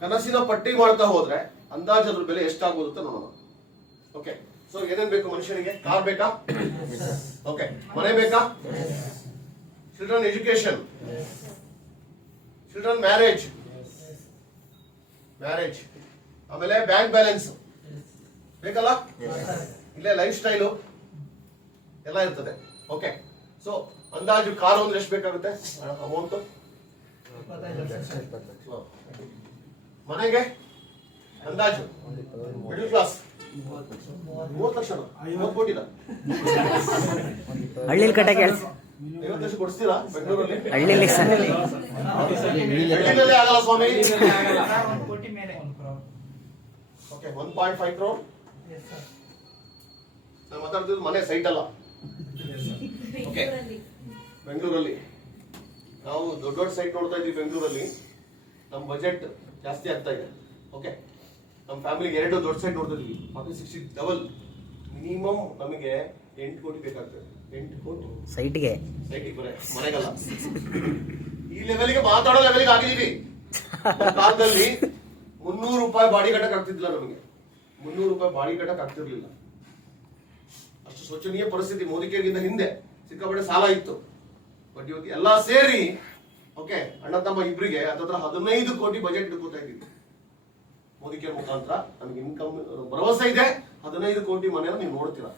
ಕನಸಿನ ಪಟ್ಟಿ ಮಾಡ್ತಾ ಹೋದ್ರೆ ಅಂದಾಜು ಅದ್ರ ಬೆಲೆ ಎಷ್ಟಾಗ್ಬೋದು ಅಂತ ನೋಡೋಣ. ಓಕೆ, ಸೊ ಏನೇನ್ ಬೇಕು ಮನುಷ್ಯನಿಗೆ? ಕಾರ್ ಬೇಕಾ? ಓಕೆ, ಮನೆ ಬೇಕಾ? ಚಿಲ್ಡ್ರನ್ ಎಜುಕೇಶನ್, ಚಿಲ್ಡ್ರನ್ ಮ್ಯಾರೇಜ್, ಆಮೇಲೆ ಬ್ಯಾಂಕ್ ಬ್ಯಾಲೆನ್ಸ್ ಬೇಕಲ್ಲ, ಇಲ್ಲೇ ಲೈಫ್ ಸ್ಟೈಲು ಎಲ್ಲ ಇರ್ತದೆ. ಓಕೆ, ಸೊ ಅಂದಾಜು ಕಾರು ಅಂದ್ರೆ ಎಷ್ಟು ಬೇಕಾಗುತ್ತೆ ಅಮೌಂಟ್? ಮನೆಗೆ ಅಂದಾಜು ಮಿಡಲ್ ಕ್ಲಾಸ್ 30 ಲಕ್ಷ, 50 ಕೋಟಿನ ಹಳ್ಳಿಲಿ ಕಟ್ಟ ಕೆಲಸ 50 ಲಕ್ಷ ಕೊಡಿಸ್ತೀರಾ ಬೆಂಗಳೂರಲ್ಲಿ? ಹಳ್ಳಿಲಿ ಹಳ್ಳಿನಲ್ಲೇ ಆಗಲ್ಲ ಸ್ವಾಮಿ. Okay, 1.5 crore. ನಾನು ಮಾತಾಡ್ತಿದ್ದು ಮನೆ ಸೈಟ್ ಅಲ್ಲ. ಓಕೆ, ಬೆಂಗಳೂರಲ್ಲಿ ನಾವು ದೊಡ್ಡ ದೊಡ್ಡ ಸೈಟ್ ನೋಡ್ತಾ ಇದ್ದೀವಿ. ಬೆಂಗಳೂರಲ್ಲಿ ನಮ್ಮ ಬಜೆಟ್ ಜಾಸ್ತಿ ಆಗ್ತಾ ಇದೆ. ಓಕೆ, ನಮ್ಮ ಫ್ಯಾಮಿಲಿಗೆ 2 ದೊಡ್ಡ ಸೈಟ್ ನೋಡ್ತಾ ಇದೀವಿ. 40-60 ಡಬಲ್ ಮಿನಿಮಮ್ ನಮಗೆ 8 ಕೋಟಿ ಬೇಕಾಗ್ತದೆ. 8 ಕೋಟಿ ಸೈಟ್ಗೆ ಬರೇ, ಮನೆಗಲ್ಲ. ಈ ಲೆವೆಲ್ಗೆ ಮಾತಾಡೋ ಲೆವೆಲ್ಗೆ ಆಗಿದೀವಿ. ಕಾಲದಲ್ಲಿ 300 ರೂಪಾಯಿ ಬಾಡಿ ಕಟ್ಟಕ್ ಆಗ್ತಿದ್ದಿಲ್ಲ ನಮಗೆ. 300 ರೂಪಾಯಿ ಬಾಡಿ ಕಟ್ಟಕ್ ಆಗ್ತಿರ್ಲಿಲ್ಲ. ಅಷ್ಟು ಶೋಚನೀಯ ಪರಿಸ್ಥಿತಿ. ಮೋದಿಗಿಂತ ಹಿಂದೆ ಸಿಕ್ಕಾಪಟ್ಟೆ ಸಾಲ ಇತ್ತು. ಬಟ್ ಇವತ್ತು ಎಲ್ಲ ಸೇರಿ ಓಕೆ ಅಣ್ಣ ತಮ್ಮ ಇಬ್ರಿಗೆ ಹತ್ತತ್ರ 15 ಕೋಟಿ ಬಜೆಟ್ ಇಟ್ಕೋತಾ ಇದ್ದೀವಿ. ಮೋದಿ ಕೇರ್ ಮುಖಾಂತರ ನಮ್ಗೆ ಇನ್ಕಮ್ ಭರವಸೆ ಇದೆ. 15 ಕೋಟಿ ಮನೆಯನ್ನು ನೀವು ನೋಡ್ತೀರಾ.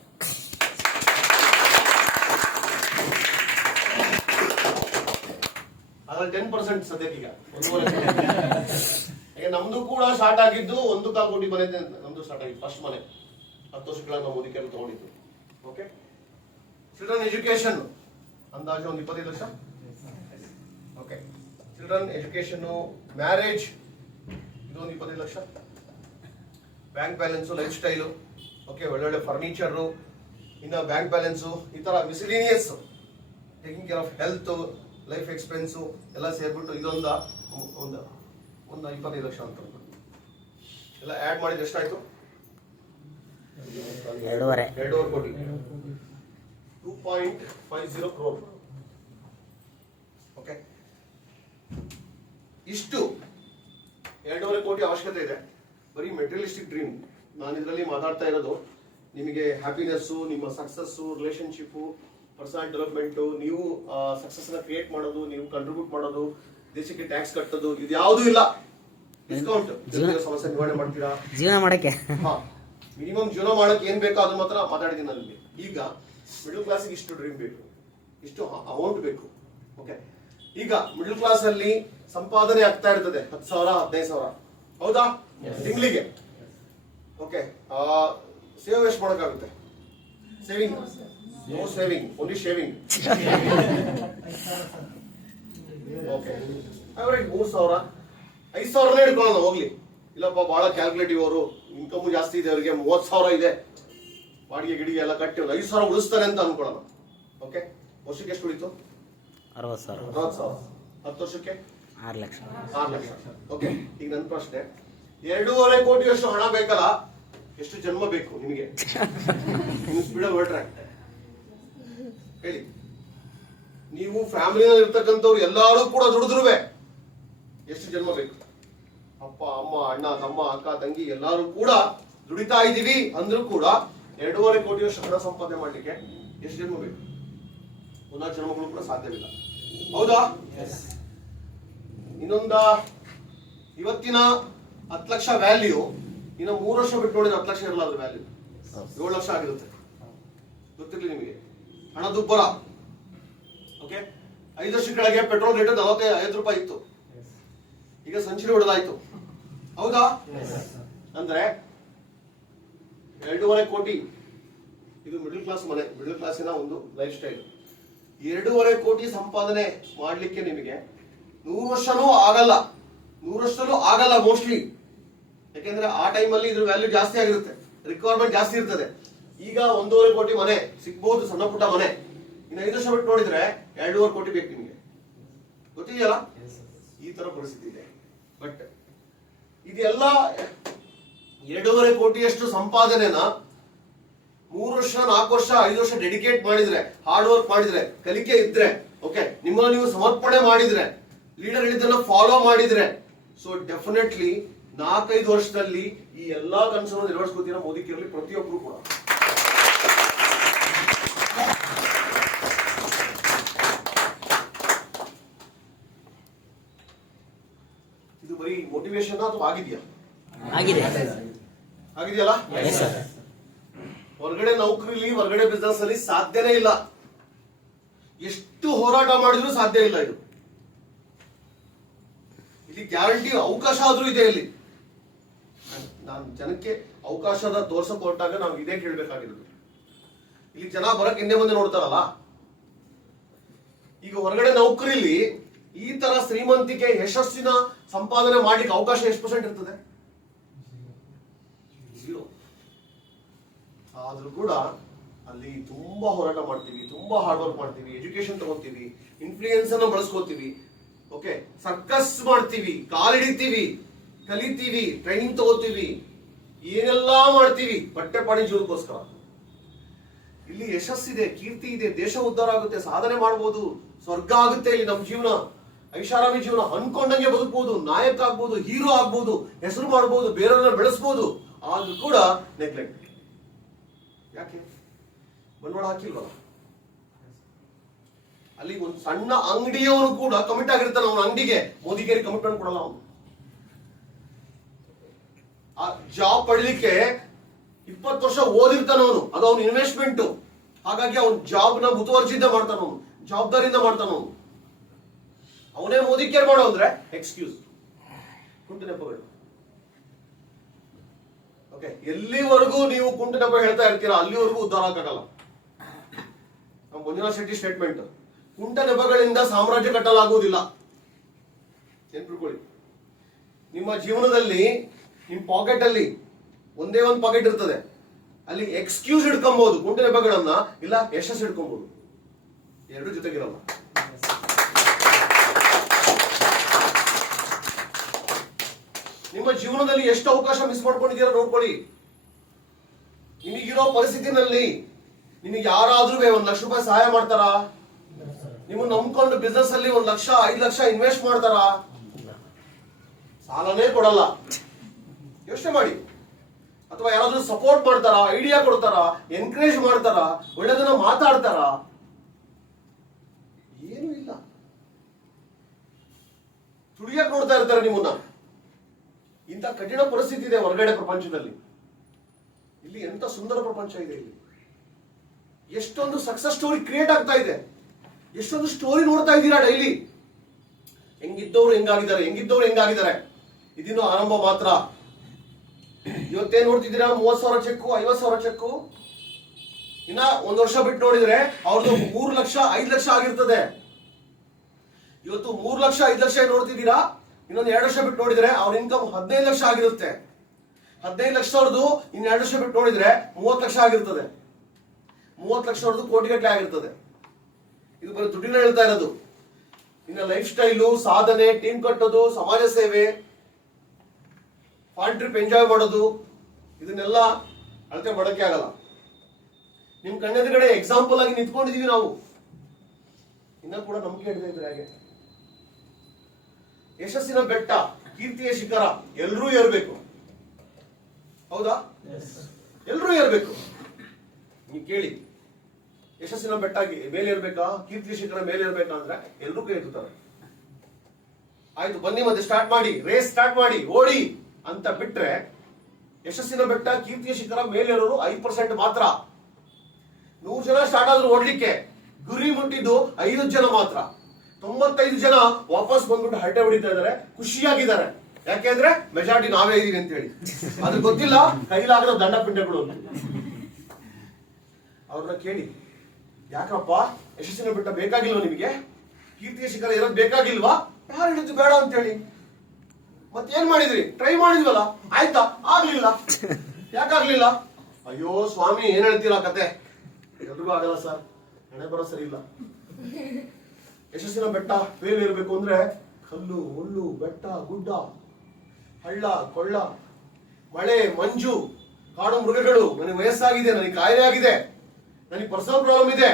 ಅದ್ರಲ್ಲಿ 10% ಸದ್ಯಕ್ಕೀಗ 1.5 ನಮ್ದು ಕೂಡ ಸ್ಟಾರ್ಟ್ ಆಗಿದ್ದು 1.25 ಕೋಟಿ ಮನೆ ನಮ್ದು ಸ್ಟಾರ್ಟ್ ಆಗಿದ್ದು. ಫಸ್ಟ್ ಮನೆ 10 ವರ್ಷಗಳನ್ನ ಮೋದಿ ಕೇರ್ ತಗೊಂಡಿದ್ದು. ಓಕೆ, ಚಿಲ್ಡ್ರನ್ ಎಜುಕೇಶನ್ ಅಂದಾಜು ಒಂದು 25 lakh. Okay, children education, marriage ಇದು ಒಂದು 25 lakh. Bank balance, life style, okay, ಒಳ್ಳೊಳ್ಳೆ ಫರ್ನಿಚರು, ಇನ್ನು ಬ್ಯಾಂಕ್ ಬ್ಯಾಲೆನ್ಸು, ಈ ತರ miscellaneous, taking care of health, life expense ಎಲ್ಲ ಸೇರ್ಬಿಟ್ಟು ಇದೊಂದು ಒಂದು 25 ಲಕ್ಷ ಅಂತ ಎಲ್ಲ ಆಡ್ ಮಾಡಿದ್ರೆ ಎಷ್ಟಾಯ್ತು? 2.5 ಕೋಟಿ. 2.50 crore. ಓಕೆ, ಇಷ್ಟು 2.5 ಕೋಟಿ ಅವಶ್ಯಕತೆ ಇದೆ. ಬರೀ ಮೆಟೀರಿಯಲಿಸ್ಟಿಕ್ ಡ್ರೀಮ್. ನಾನು ಇದರಲ್ಲಿ ಮಾತಾಡ್ತಾ ಇರೋದು ನಿಮಗೆ ಹ್ಯಾಪಿನೆಸ್ಸು, ನಿಮ್ಮ ಸಕ್ಸಸ್ಸು, ರಿಲೇಶನ್ಶಿಪ್ಪು, ಪರ್ಸನಲ್ ಡೆವಲಪ್ಮೆಂಟು, ನೀವು ಸಕ್ಸಸ್ ನ ಕ್ರಿಯೇಟ್ ಮಾಡೋದು, ನೀವು ಕಂಟ್ರಿಬ್ಯೂಟ್ ಮಾಡೋದು, ದೇಶಕ್ಕೆ ಟ್ಯಾಕ್ಸ್ ಕಟ್ಟೋದು, ಇದು ಯಾವುದೂ ಇಲ್ಲ. ಡಿಸ್ಕೌಂಟ್ ಸಮಸ್ಯೆ ನಿವಾರಣೆ ಮಾಡ್ತೀರಾ ಜೀವನ ಮಾಡಕ್ಕೆ. ಮಿನಿಮಮ್ ಜೀವನ ಮಾಡಕ್ಕೆ ಏನ್ ಬೇಕೋ ಅದು ಮಾತ್ರ ಮಾತಾಡಿದ್ದೀನಿ ನಾನು. ಈಗ ಮಿಡಲ್ ಕ್ಲಾಸಿಗೆ ಇಷ್ಟು ಡ್ರೀಮ್ ಬೇಕು, ಇಷ್ಟು ಅಮೌಂಟ್ ಬೇಕು. ಓಕೆ, ಈಗ ಮಿಡಲ್ ಕ್ಲಾಸ್ ಅಲ್ಲಿ ಸಂಪಾದನೆ ಆಗ್ತಾ ಇರ್ತದೆ 10,000 15,000, ಹೌದಾ ತಿಂಗಳಿಗೆ. ಓಕೆ, ಸೇವ್ ಎಷ್ಟು ಮಾಡೋಕ್ಕಾಗುತ್ತೆ? Saving? No saving, only shaving. Okay, average 3,000 5,000 ಹಿಡ್ಕೊಳ್ಳೋಣ ಹೋಗ್ಲಿ. ಇಲ್ಲಪ್ಪ ಬಹಳ ಕ್ಯಾಲ್ಕುಲೇಟಿವ್, ಅವರು ಇನ್ಕಮ್ ಜಾಸ್ತಿ ಇದೆ, ಅವರಿಗೆ 30,000 ಇದೆ, ಬಾಡಿಗೆ ಗಿಡಿಗೆ ಎಲ್ಲ ಕಟ್ಟಿ 5,000 ಉಳಿಸ್ತಾರೆ ಅಂತ ಅನ್ಕೊಳ್ಳೋಣ. ಓಕೆ, ವರ್ಷಕ್ಕೆ ಎಷ್ಟು ಉಳಿತು? 60,000. 10 ವರ್ಷಕ್ಕೆ 6 ಲಕ್ಷ. ಓಕೆ, ಈಗ ನನ್ನ ಪ್ರಶ್ನೆ, 2.5 ಕೋಟಿಯಷ್ಟು ಹಣ ಬೇಕಲ್ಲ, ಎಷ್ಟು ಜನ್ಮ ಬೇಕು ನಿಮಗೆ? ನೀವು ಸ್ಪೀಡಲ್ಲಿ ಹೊರಟ್ರೆ ಹೇಳಿ. ನೀವು ಫ್ಯಾಮಿಲಿನಲ್ಲಿ ಇರ್ತಕ್ಕಂಥವ್ರು ಎಲ್ಲಾರು ಕೂಡ ದುಡಿದ್ರುವೆ ಎಷ್ಟು ಜನ್ಮ ಬೇಕು? ಅಪ್ಪ ಅಮ್ಮ, ಅಣ್ಣ ತಮ್ಮ, ಅಕ್ಕ ತಂಗಿ ಎಲ್ಲಾರು ಕೂಡ ದುಡಿತಾ ಇದ್ದೀವಿ ಅಂದ್ರೂ ಕೂಡ 2.5 ಕೋಟಿಯಷ್ಟು ಹಣ ಸಂಪಾದನೆ ಮಾಡ್ಲಿಕ್ಕೆ ಎಷ್ಟು ಜನ್ಮ ಬೇಕು? 1 ಜನ್ಮಗಳು ಕೂಡ ಸಾಧ್ಯವಿಲ್ಲ, ಹೌದಾ? ಇನ್ನೊಂದ ಇವತ್ತಿನ 10 ಲಕ್ಷ ವ್ಯಾಲ್ಯೂ ಇನ್ನು 3 ವರ್ಷ ಬಿಟ್ಟು ನೋಡಿದ್ರೆ 10 ಲಕ್ಷ ಇರಲ್ಲ. ಅದ್ರ ವ್ಯಾಲ್ಯೂ 7 ಲಕ್ಷ ಆಗಿರುತ್ತೆ. ಗೊತ್ತಿರ್ಲಿ ನಿಮಗೆ, ಹಣದುಬ್ಬರ. ಓಕೆ, 5 ವರ್ಷ ಕೆಳಗೆ ಪೆಟ್ರೋಲ್ ರೇಟ್ 45 ರೂಪಾಯಿ ಇತ್ತು, ಈಗ ಸೆಂಚುರಿ ಹೊಡೆದಾಯ್ತು, ಹೌದಾ? ಅಂದ್ರೆ 2.5 ಕೋಟಿ ಇದು ಮಿಡಲ್ ಕ್ಲಾಸ್ ಮನೆ, ಮಿಡಲ್ ಕ್ಲಾಸಿನ ಒಂದು ಲೈಫ್ ಸ್ಟೈಲ್. 2.5 ಕೋಟಿ ಸಂಪಾದನೆ ಮಾಡ್ಲಿಕ್ಕೆ ನಿಮಗೆ 100 ವರ್ಷನೂ ಆಗಲ್ಲ, 100 ವರ್ಷದಲ್ಲೂ ಆಗಲ್ಲ ಮೋಸ್ಟ್ಲಿ. ಯಾಕೆಂದ್ರೆ ಆ ಟೈಮಲ್ಲಿ ಇದ್ರ ವ್ಯಾಲ್ಯೂ ಜಾಸ್ತಿ ಆಗಿರುತ್ತೆ, ರಿಕ್ವೈರ್ಮೆಂಟ್ ಜಾಸ್ತಿ ಇರ್ತದೆ. ಈಗ 1.5 ಕೋಟಿ ಮನೆ ಸಿಗ್ಬಹುದು, ಸಣ್ಣ ಪುಟ್ಟ ಮನೆ. ಇನ್ನು 5 ವರ್ಷ ಬಿಟ್ಟು ನೋಡಿದ್ರೆ 2.5 ಕೋಟಿ ಬೇಕು ನಿಮಗೆ, ಗೊತ್ತಿದೆಯಲ್ಲ? ಈ ತರ ಪರಿಸ್ಥಿತಿ ಇದೆ. ಬಟ್ ಇದೆಲ್ಲ 2.5 ಕೋಟಿಯಷ್ಟು ಸಂಪಾದನೆನ 3 ವರ್ಷ 4 ವರ್ಷ 5 ವರ್ಷ ಡೆಡಿಕೇಟ್ ಮಾಡಿದ್ರೆ, ಹಾರ್ಡ್ ವರ್ಕ್ ಮಾಡಿದ್ರೆ, ಕಲಿಕೆ ಇದ್ರೆ, ಓಕೆ, ನಿಮ್ಮನ್ನು ನೀವು ಸಮರ್ಪಣೆ ಮಾಡಿದ್ರೆ, ಲೀಡರ್ ಹೇಳಿದ್ದನ್ನ ಫಾಲೋ ಮಾಡಿದ್ರೆ ಸೊ ಡೆಫಿನೆಟ್ಲಿ 4-5 ವರ್ಷದಲ್ಲಿ ಈ ಎಲ್ಲಾ ಕನಸನ್ನು ನೆರವೇರಿಸ್ಕೊತೀರಾ ಮೋದಿ ಕೇರಳಿ ಪ್ರತಿಯೊಬ್ಬರು ಕೂಡ. ಇದು ಬರೀ ಮೋಟಿವೇಶನ್ ಅಥವಾ ಆಗಿದೆಯಾ? ಆಗಿದೆ. ಆಗಿದೆಯಲ್ಲ? Yes sir. ಹೊರಗಡೆ ನೌಕರಿಲಿ ಹೊರಗಡೆ ಬಿಸ್ನೆಸ್ ಅಲ್ಲಿ ಸಾಧ್ಯನೇ ಇಲ್ಲ. ಎಷ್ಟು ಹೋರಾಟ ಮಾಡಿದ್ರು ಸಾಧ್ಯ ಇಲ್ಲ. ಇಲ್ಲಿ ಗ್ಯಾರಂಟಿ ಅವಕಾಶ ಆದ್ರೂ ಇದೆ. ಇಲ್ಲಿ ನಾನು ಜನಕ್ಕೆ ಅವಕಾಶದ ತೋರ್ಸಕ್ ಹೊರಟಾಗ ನಾವು ಇದೇ ಕೇಳ್ಬೇಕಾಗಿರೋದು. ಇಲ್ಲಿ ಜನ ಬರಕ್ ಹಿಂದೆ ಮುಂದೆ ನೋಡ್ತಾರಲ್ಲ. ಈಗ ಹೊರಗಡೆ ನೌಕರಿಲಿ ಈ ತರ ಶ್ರೀಮಂತಿಕೆ ಯಶಸ್ಸಿನ ಸಂಪಾದನೆ ಮಾಡ್ಲಿಕ್ಕೆ ಅವಕಾಶ ಎಷ್ಟು % ಇರ್ತದೆ? 0. ಆದ್ರೂ ಕೂಡ ಅಲ್ಲಿ ತುಂಬಾ ಹೋರಾಟ ಮಾಡ್ತೀವಿ, ತುಂಬಾ ಹಾರ್ಡ್ ವರ್ಕ್ ಮಾಡ್ತೀವಿ, ಎಜುಕೇಶನ್ ತಗೋತೀವಿ, ಇನ್ಫ್ಲೂಯೆನ್ಸ್ ಅನ್ನು ಬಳಸ್ಕೋತೀವಿ, ಓಕೆ, ಸರ್ಕಸ್ ಮಾಡ್ತೀವಿ, ಕಾಲಿಡಿತೀವಿ, ಕಲಿತೀವಿ, ಟ್ರೈನಿಂಗ್ ತಗೋತೀವಿ, ಏನೆಲ್ಲಾ ಮಾಡ್ತೀವಿ ಬಟ್ಟೆ ಪಾಣಿ ಜೀವನಕ್ಕೋಸ್ಕರ. ಇಲ್ಲಿ ಯಶಸ್ಸಿದೆ, ಕೀರ್ತಿ ಇದೆ, ದೇಶ ಉದ್ಧಾರ ಆಗುತ್ತೆ, ಸಾಧನೆ ಮಾಡ್ಬೋದು, ಸ್ವರ್ಗ ಆಗುತ್ತೆ. ಇಲ್ಲಿ ನಮ್ಮ ಜೀವನ ಐಷಾರಾಮಿ ಜೀವನ, ಅನ್ಕೊಂಡಂಗೆ ಬದುಕಬಹುದು, ನಾಯಕ ಆಗ್ಬೋದು, ಹೀರೋ ಆಗ್ಬೋದು, ಹೆಸರು ಮಾಡ್ಬೋದು, ಬೇರೆಯವ್ರನ್ನ ಬೆಳೆಸ್ಬೋದು. ಆದ್ರೂ ಕೂಡ ನೆಗ್ಲೆಕ್ಟ್. ಯಾಕೆ? ಬಂಡವಾಳ ಹಾಕಿಲ್ವಲ್ಲ. ಅಲ್ಲಿ ಒಂದು ಸಣ್ಣ ಅಂಗಡಿಯವನು ಕೂಡ ಕಮಿಟ್ ಆಗಿರ್ತಾನೆ ಅವನ ಅಂಗಡಿಗೆ, ಮೋದಿಗೇರಿ ಕಮಿಟ್ಮೆಂಟ್ ಕೊಡಲ್ಲ ಅವನು. ಆ ಜಾಬ್ ಪಡಿಲಿಕ್ಕೆ 20 ವರ್ಷ ಓದಿರ್ತಾನ ಅವನು, ಅದು ಅವನ ಇನ್ವೆಸ್ಟ್ಮೆಂಟ್. ಹಾಗಾಗಿ ಅವನ ಜಾಬ್ ನ ಮುತುವರ್ಜಿಯಿಂದ ಮಾಡ್ತಾನ ಅವನು, ಜವಾಬ್ದಾರಿಯಿಂದ ಮಾಡ್ತಾನ ಅವನು. ಅವನೇ ಮೋದಿ ಕೇರ್ ಮಾಡೋ ಅಂದ್ರೆ ಎಕ್ಸ್ಕ್ಯೂಸ್, ಕುಂಟು ನೆಪಗಳು. ಓಕೆ, ಎಲ್ಲಿವರೆಗೂ ನೀವು ಕುಂಟು ನೆಪ ಹೇಳ್ತಾ ಇರ್ತೀರಾ ಅಲ್ಲಿವರೆಗೂ ಉದ್ಧಾರ ಆಗಲ್ಲ. ನಮ್ಮ ಮಂಜುನಾಥ್ ಶೆಟ್ಟಿ ಸ್ಟೇಟ್ಮೆಂಟ್, ಕುಂಟ ನೆಪಗಳಿಂದ ಸಾಮ್ರಾಜ್ಯ ಕಟ್ಟಲಾಗುವುದಿಲ್ಲ. ನೆನ್ಪಿಟ್ಕೊಳ್ಳಿ. ನಿಮ್ಮ ಜೀವನದಲ್ಲಿ ನಿಮ್ ಪಾಕೆಟ್ ಅಲ್ಲಿ ಒಂದೇ ಒಂದು ಪಾಕೆಟ್ ಇರ್ತದೆ, ಅಲ್ಲಿ ಎಕ್ಸ್ಕ್ಯೂಸ್ ಹಿಡ್ಕೊಬಹುದು ಕುಂಟ ನೆಪಗಳನ್ನ, ಇಲ್ಲ ಯಶಸ್ಸು ಹಿಡ್ಕೊಬಹುದು. ಎರಡು ಜೊತೆಗಿರಲ್ಲ. ನಿಮ್ಮ ಜೀವನದಲ್ಲಿ ಎಷ್ಟು ಅವಕಾಶ ಮಿಸ್ ಮಾಡ್ಕೊಂಡಿದ್ದೀರಾ ನೋಡ್ಕೊಳ್ಳಿ. ನಿಮಗಿರೋ ಪರಿಸ್ಥಿತಿನಲ್ಲಿ ನಿಮಗೆ ಯಾರಾದ್ರೂ 1 ಲಕ್ಷ ರೂಪಾಯಿ ಸಹಾಯ ಮಾಡ್ತಾರಾ? ನೀವು ನಂಬ್ಕೊಂಡು ಬಿಸ್ನೆಸ್ ಅಲ್ಲಿ 1 ಲಕ್ಷ 5 ಲಕ್ಷ ಇನ್ವೆಸ್ಟ್ ಮಾಡ್ತಾರಾ? ಸಾಲನೇ ಕೊಡಲ್ಲ. ಯೋಚನೆ ಮಾಡಿ. ಅಥವಾ ಯಾರಾದ್ರೂ ಸಪೋರ್ಟ್ ಮಾಡ್ತಾರಾ, ಐಡಿಯಾ ಕೊಡ್ತಾರಾ, ಎನ್ಕರೇಜ್ ಮಾಡ್ತಾರಾ, ಒಳ್ಳೆದನ್ನ ಮಾತಾಡ್ತಾರಾ? ಏನು ಇಲ್ಲ. ತುಳಿಯಕ್ ನೋಡ್ತಾ ಇರ್ತಾರೆ ನಿಮ್ಮನ್ನ. ಇಂಥ ಕಠಿಣ ಪರಿಸ್ಥಿತಿ ಇದೆ ಹೊರಗಡೆ ಪ್ರಪಂಚದಲ್ಲಿ. ಇಲ್ಲಿ ಎಂತ ಸುಂದರ ಪ್ರಪಂಚ ಇದೆ. ಇಲ್ಲಿ ಎಷ್ಟೊಂದು ಸಕ್ಸಸ್ ಸ್ಟೋರಿ ಕ್ರಿಯೇಟ್ ಆಗ್ತಾ ಇದೆ. ಎಷ್ಟೊಂದು ಸ್ಟೋರಿ ನೋಡ್ತಾ ಇದ್ದೀರಾ ಡೈಲಿ. ಹೆಂಗಿದ್ದವ್ರು ಹೆಂಗಾಗಿದ್ದಾರೆ. ಇದಿನ್ನೂ ಆರಂಭ ಮಾತ್ರ. ಇವತ್ತೇನ್ ನೋಡ್ತಿದ್ದೀರಾ? 30,000 ಚೆಕ್ಕು, 50,000 ಚೆಕ್ಕು. ಇನ್ನ 1 ವರ್ಷ ಬಿಟ್ಟು ನೋಡಿದ್ರೆ ಅವ್ರದ್ದು 3 ಲಕ್ಷ 5 ಲಕ್ಷ ಆಗಿರ್ತದೆ. ಇವತ್ತು 3 ಲಕ್ಷ 5 ಲಕ್ಷ ನೋಡ್ತಿದ್ದೀರಾ. ಇನ್ನೊಂದು 2 ವರ್ಷ ಬಿಟ್ಟು ನೋಡಿದ್ರೆ ಅವ್ರ ಇನ್ಕಮ್ 15 ಲಕ್ಷ ಆಗಿರುತ್ತೆ. 15 ಲಕ್ಷ ಅವ್ರದ್ದು ಇನ್ನು 2 ವರ್ಷ ಬಿಟ್ಟು ನೋಡಿದ್ರೆ 30 ಲಕ್ಷ ಆಗಿರ್ತದೆ. 30 ಲಕ್ಷ ಅವ್ರದ್ದು ಕೋಟಿಗಟ್ಟಲೆ ಆಗಿರ್ತದೆ. ಇದು ಬರೀ ದುಡ್ಡಿನ ಹೇಳ್ತಾ ಇರೋದು. ಇನ್ನು ಲೈಫ್ ಸ್ಟೈಲು, ಸಾಧನೆ, ಟೀಮ್ ಕಟ್ಟೋದು, ಸಮಾಜ ಸೇವೆ, ಫಾನ್ ಟ್ರಿಪ್ ಎಂಜಾಯ್ ಮಾಡೋದು, ಇದನ್ನೆಲ್ಲ ಅಳತೆ ಮಾಡಕ್ಕೆ ಆಗಲ್ಲ. ನಿಮ್ ಕಣ್ಣೆದುರುಗಡೆ ಎಕ್ಸಾಂಪಲ್ ಆಗಿ ನಿಂತ್ಕೊಂಡಿದೀವಿ ನಾವು. ಇನ್ನ ಕೂಡ ನಂಬಿಕೆ ಹಿಡಿತಾ ಇದ್ರೆ ಹಾಗೆ. ಯಶಸ್ಸಿನ ಬೆಟ್ಟ, ಕೀರ್ತಿಯ ಶಿಖರ ಎಲ್ಲರೂ ಏರ್ಬೇಕು. ಹೌದಾ? ಎಲ್ಲರೂ ಏರ್ಬೇಕು. ನೀವು ಕೇಳಿ, ಯಶಸ್ಸಿನ ಬೆಟ್ಟ ಮೇಲೆ ಇರ್ಬೇಕಾ, ಕೀರ್ತಿಯ ಶಿಖರ ಮೇಲೆ ಇರ್ಬೇಕಾ ಅಂದ್ರೆ ಎಲ್ಲರೂ ಕೈ ಎತ್ತುತ್ತಾರೆ. ಆಯ್ತು ಬನ್ನಿ ಮತ್ತೆ ಸ್ಟಾರ್ಟ್ ಮಾಡಿ, ರೇಸ್ ಸ್ಟಾರ್ಟ್ ಮಾಡಿ, ಓಡಿ ಅಂತ ಬಿಟ್ರೆ ಯಶಸ್ಸಿನ ಬೆಟ್ಟ, ಕೀರ್ತಿಯ ಶಿಖರ ಮೇಲೆ ಇರೋರು 5% ಮಾತ್ರ. 100 ಜನ ಸ್ಟಾರ್ಟ್ ಆದ್ರೂ ಓಡ್ಲಿಕ್ಕೆ ಗುರಿ ಮುಟ್ಟಿದ್ದು 5 ಜನ ಮಾತ್ರ. 95 ಜನ ವಾಪಸ್ ಬಂದ್ಬಿಟ್ಟು ಹರಟೆ ಹೊಡಿತಾ ಇದಾರೆ, ಖುಷಿಯಾಗಿದ್ದಾರೆ. ಯಾಕೆಂದ್ರೆ ಮೆಜಾರಿಟಿ ನಾವೇ ಇದೀವಿ ಅಂತ ಹೇಳಿ. ಅದು ಗೊತ್ತಿಲ್ಲ ಕೈಲಾಗದ ದಂಡ ಪಿಂಡಗಳು ಅಂತ. ಅವ್ರನ್ನ ಕೇಳಿ, ಯಾಕಪ್ಪ ಯಶಸ್ಸಿನ ಬೆಟ್ಟ ಬೇಕಾಗಿಲ್ವಾ ನಿಮಗೆ? ಕೀರ್ತಿಯ ಶಿಖರ ಇರೋದು ಬೇಕಾಗಿಲ್ವಾ? ಯಾರು ಹೇಳಿದ್ದು ಬೇಡ ಅಂತ ಹೇಳಿ? ಮತ್ತೇನ್ ಮಾಡಿದ್ರಿ? ಟ್ರೈ ಮಾಡಿದ್ವಲ್ಲ, ಆಯ್ತಾ? ಆಗ್ಲಿಲ್ಲ. ಯಾಕಾಗ್ಲಿಲ್ಲ? ಅಯ್ಯೋ ಸ್ವಾಮಿ ಏನ್ ಹೇಳ್ತೀರಾ ಕತೆ? ಎಲ್ರಿಗೂ ಆಗಲ್ಲ ಸರ್, ಹಣೆ ಬರೋ ಸರಿ ಇಲ್ಲ. ಯಶಸ್ಸಿನ ಬೆಟ್ಟ ಮೇಲೆ ಇರಬೇಕು ಅಂದ್ರೆ ಕಲ್ಲು, ಮುಳ್ಳು, ಬೆಟ್ಟ, ಗುಡ್ಡ, ಹಳ್ಳ, ಕೊಳ್ಳ, ಮಳೆ, ಮಂಜು, ಕಾಡು ಮೃಗಗಳು, ನನಗೆ ವಯಸ್ಸಾಗಿದೆ, ನನಗೆ ಕಾಯಿಲೆ ಆಗಿದೆ, ನನಗೆ ಪರ್ಸನಲ್ ಪ್ರಾಬ್ಲಮ್ ಇದೆ,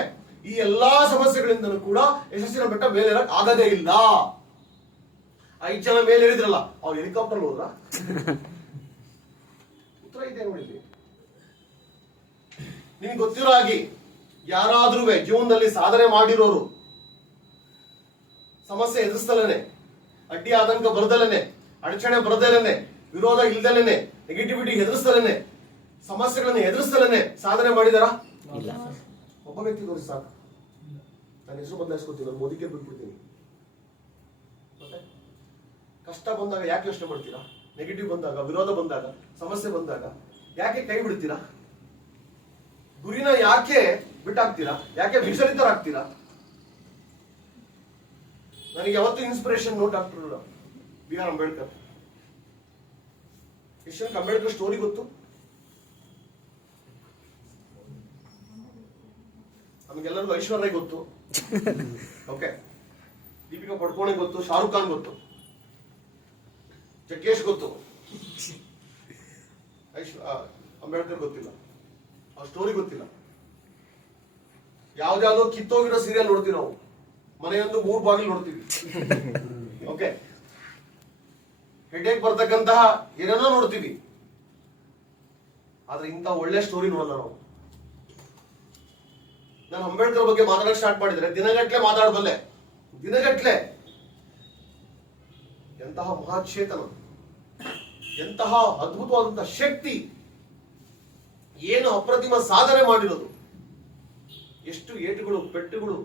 ಈ ಎಲ್ಲಾ ಸಮಸ್ಯೆಗಳಿಂದಲೂ ಕೂಡ ಯಶಸ್ಸಿನ ಬೆಟ್ಟ ಮೇಲೆ ಆಗದೇ ಇಲ್ಲ. 5 ಜನ ಮೇಲೆ ಹೇಳಿದ್ರಲ್ಲ, ಅವ್ರು ಹೆಲಿಕಾಪ್ಟರ್ ಹೋದ್ರ? ಉತ್ತರ ಇದೆ ನೋಡಿ. ನಿಮ್ಗೆ ಗೊತ್ತಿರೋ ಹಾಗೆ ಯಾರಾದ್ರೂ ಜೀವನದಲ್ಲಿ ಸಾಧನೆ ಮಾಡಿರೋರು ಸಮಸ್ಯೆ ಎದುರಿಸ್ತಲೇನೆ, ಅಡ್ಡಿ ಆತಂಕ ಬರ್ದಲೇನೆ, ಅಡಚಣೆ ಬರ್ದಲೇನೆ, ವಿರೋಧ ಇಲ್ದಲೇನೆ, ನೆಗೆಟಿವಿಟಿ ಎದುರಿಸ್ತಲೇನೆ, ಸಮಸ್ಯೆಗಳನ್ನ ಎದುರಿಸ್ತಲೇನೆ ಸಾಧನೆ ಮಾಡಿದಾರ? ಇಲ್ಲ. ಒಬ್ಬ ವ್ಯಕ್ತಿ ತೋರಿಸಿ ಸಾಕು. ನಾನು ಹೆಸರು ಬದಲಾಯಿಸ್ಕೊತೀನಿ, ನಾನು ಮೋದಿಗೆ ಬಿಟ್ಬಿಡ್ತೀನಿ. ಮತ್ತೆ ಕಷ್ಟ ಬಂದಾಗ ಯಾಕೆ ಯೋಚನೆ ಮಾಡ್ತೀರಾ? ನೆಗೆಟಿವ್ ಬಂದಾಗ, ವಿರೋಧ ಬಂದಾಗ, ಸಮಸ್ಯೆ ಬಂದಾಗ ಯಾಕೆ ಕೈ ಬಿಡ್ತೀರಾ? ಗುರಿನ ಯಾಕೆ ಬಿಟ್ಟಾಕ್ತೀರಾ? ಯಾಕೆ ವಿಚಲಿತರಾಗ್ತೀರಾ? ನನಗೆ ಯಾವತ್ತು inspiration doctor B R Ambedkar. ಎಷ್ಟು ಅಂಬೇಡ್ಕರ್ ಸ್ಟೋರಿ ಗೊತ್ತು? ನಮಗೆಲ್ಲರಿಗೂ ಐಶ್ವರ್ಯ ಗೊತ್ತು, ಓಕೆ, ದೀಪಿಕಾ ಪಡ್ಕೋಣೆ ಗೊತ್ತು, ಶಾರುಖ್ ಖಾನ್ ಗೊತ್ತು, ಜಗ್ಗೇಶ್ ಗೊತ್ತು, ಅಂಬೇಡ್ಕರ್ ಗೊತ್ತಿಲ್ಲ, ಆ ಸ್ಟೋರಿ ಗೊತ್ತಿಲ್ಲ. ಯಾವ್ದಾವ್ದೋ ಕಿತ್ತೋಗಿರೋ ಸೀರಿಯಲ್ ನೋಡ್ತೀವಿ ನಾವು, ಮನೆಯೊಂದು 3 ಬಾಗಿಲು ನೋಡ್ತೀವಿ, ಓಕೆ, ಹೆಡ್ಏಕ್ ಬರ್ತಕ್ಕಂತಹ ಏನೇನೋ ನೋಡ್ತೀವಿ, ಆದ್ರೆ ಇಂಥ ಒಳ್ಳೆ ಸ್ಟೋರಿ ನೋಡಲ್ಲ ನಾವು. ನಾನು ಅಂಬೇಡ್ಕರ್ ಬಗ್ಗೆ ಮಾತಾಡಕ್ ಸ್ಟಾರ್ಟ್ ಮಾಡಿದ್ರೆ ದಿನಗಟ್ಲೆ ಮಾತಾಡಬಲ್ಲೆ, ದಿನಗಟ್ಲೆ. ಎಂತಹ ಮಹಾಚೇತನ, ಎಂತಹ ಅದ್ಭುತವಾದಂತಹ ಶಕ್ತಿ, ಏನು ಅಪ್ರತಿಮ ಸಾಧನೆ ಮಾಡಿರೋದು. ಎಷ್ಟು ಏಟುಗಳು, ಪೆಟ್ಟುಗಳು,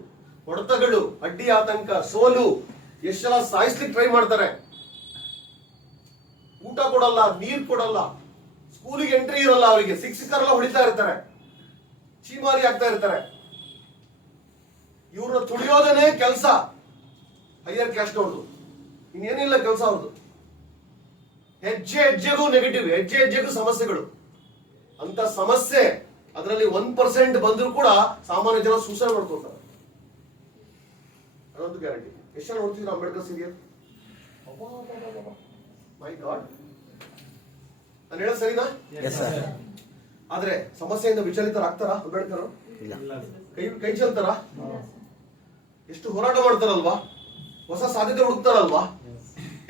ಹೊಡೆತಗಳು, ಅಡ್ಡಿ ಆತಂಕ, ಸೋಲು, ಎಷ್ಟೆಲ್ಲ ಸಾಯಿಸ್ಲಿಕ್ಕೆ ಟ್ರೈ ಮಾಡ್ತಾರೆ. ಊಟ ಕೊಡಲ್ಲ, ನೀರ್ ಕೊಡಲ್ಲ, ಸ್ಕೂಲಿಗೆ ಎಂಟ್ರಿ ಇರಲ್ಲ ಅವರಿಗೆ, ಶಿಕ್ಷಕರೆಲ್ಲ ಹೊಡಿತಾ ಇರ್ತಾರೆ, ಚೀಮಾರಿ ಆಗ್ತಾ ಇರ್ತಾರೆ. ಇವ್ರನ್ನ ತುಳಿಯೋದನೇ ಕೆಲಸ ಹೈಯರ್ ಕ್ಯಾಸ್ಟ್ ಅವ್ರದ್ದು, ಇನ್ನೇನಿಲ್ಲ ಕೆಲಸ ಅವ್ರದ್ದು. ಹೆಜ್ಜೆ ಹೆಜ್ಜೆಗೂ ನೆಗೆಟಿವ್, ಹೆಜ್ಜೆ ಹೆಜ್ಜೆಗೂ ಸಮಸ್ಯೆಗಳು. ಅಂತ ಸಮಸ್ಯೆ ಅದರಲ್ಲಿ 1% ಬಂದ್ರು ಕೂಡ ಸಾಮಾನ್ಯ ಜನ ಸೂಸೈಡ್ ಮಾಡ್ಕೊಳ್ತಾರೆ. ಅದೊಂದು ಗ್ಯಾರಂಟಿ. ಎಷ್ಟು ಜನ ನೋಡ್ತಿದ್ರು ಅಂಬೇಡ್ಕರ್ ಸೀರಿಯಲ್? ಮೈ ಗಾಡ್, ನಾನು ಹೇಳೋದು ಸರಿನಾ? ಆದ್ರೆ ಸಮಸ್ಯೆಯಿಂದ ವಿಚಲಿತರಾಗ್ತಾರ ಅಂಬೇಡ್ಕರ್? ಕೈ ಚೆಲ್ತಾರ? ಎಷ್ಟು ಹೋರಾಟ ಮಾಡ್ತಾರಲ್ವಾ, ಹೊಸ ಸಾಧ್ಯತೆ ಹುಡುಕ್ತಾರಲ್ವಾ.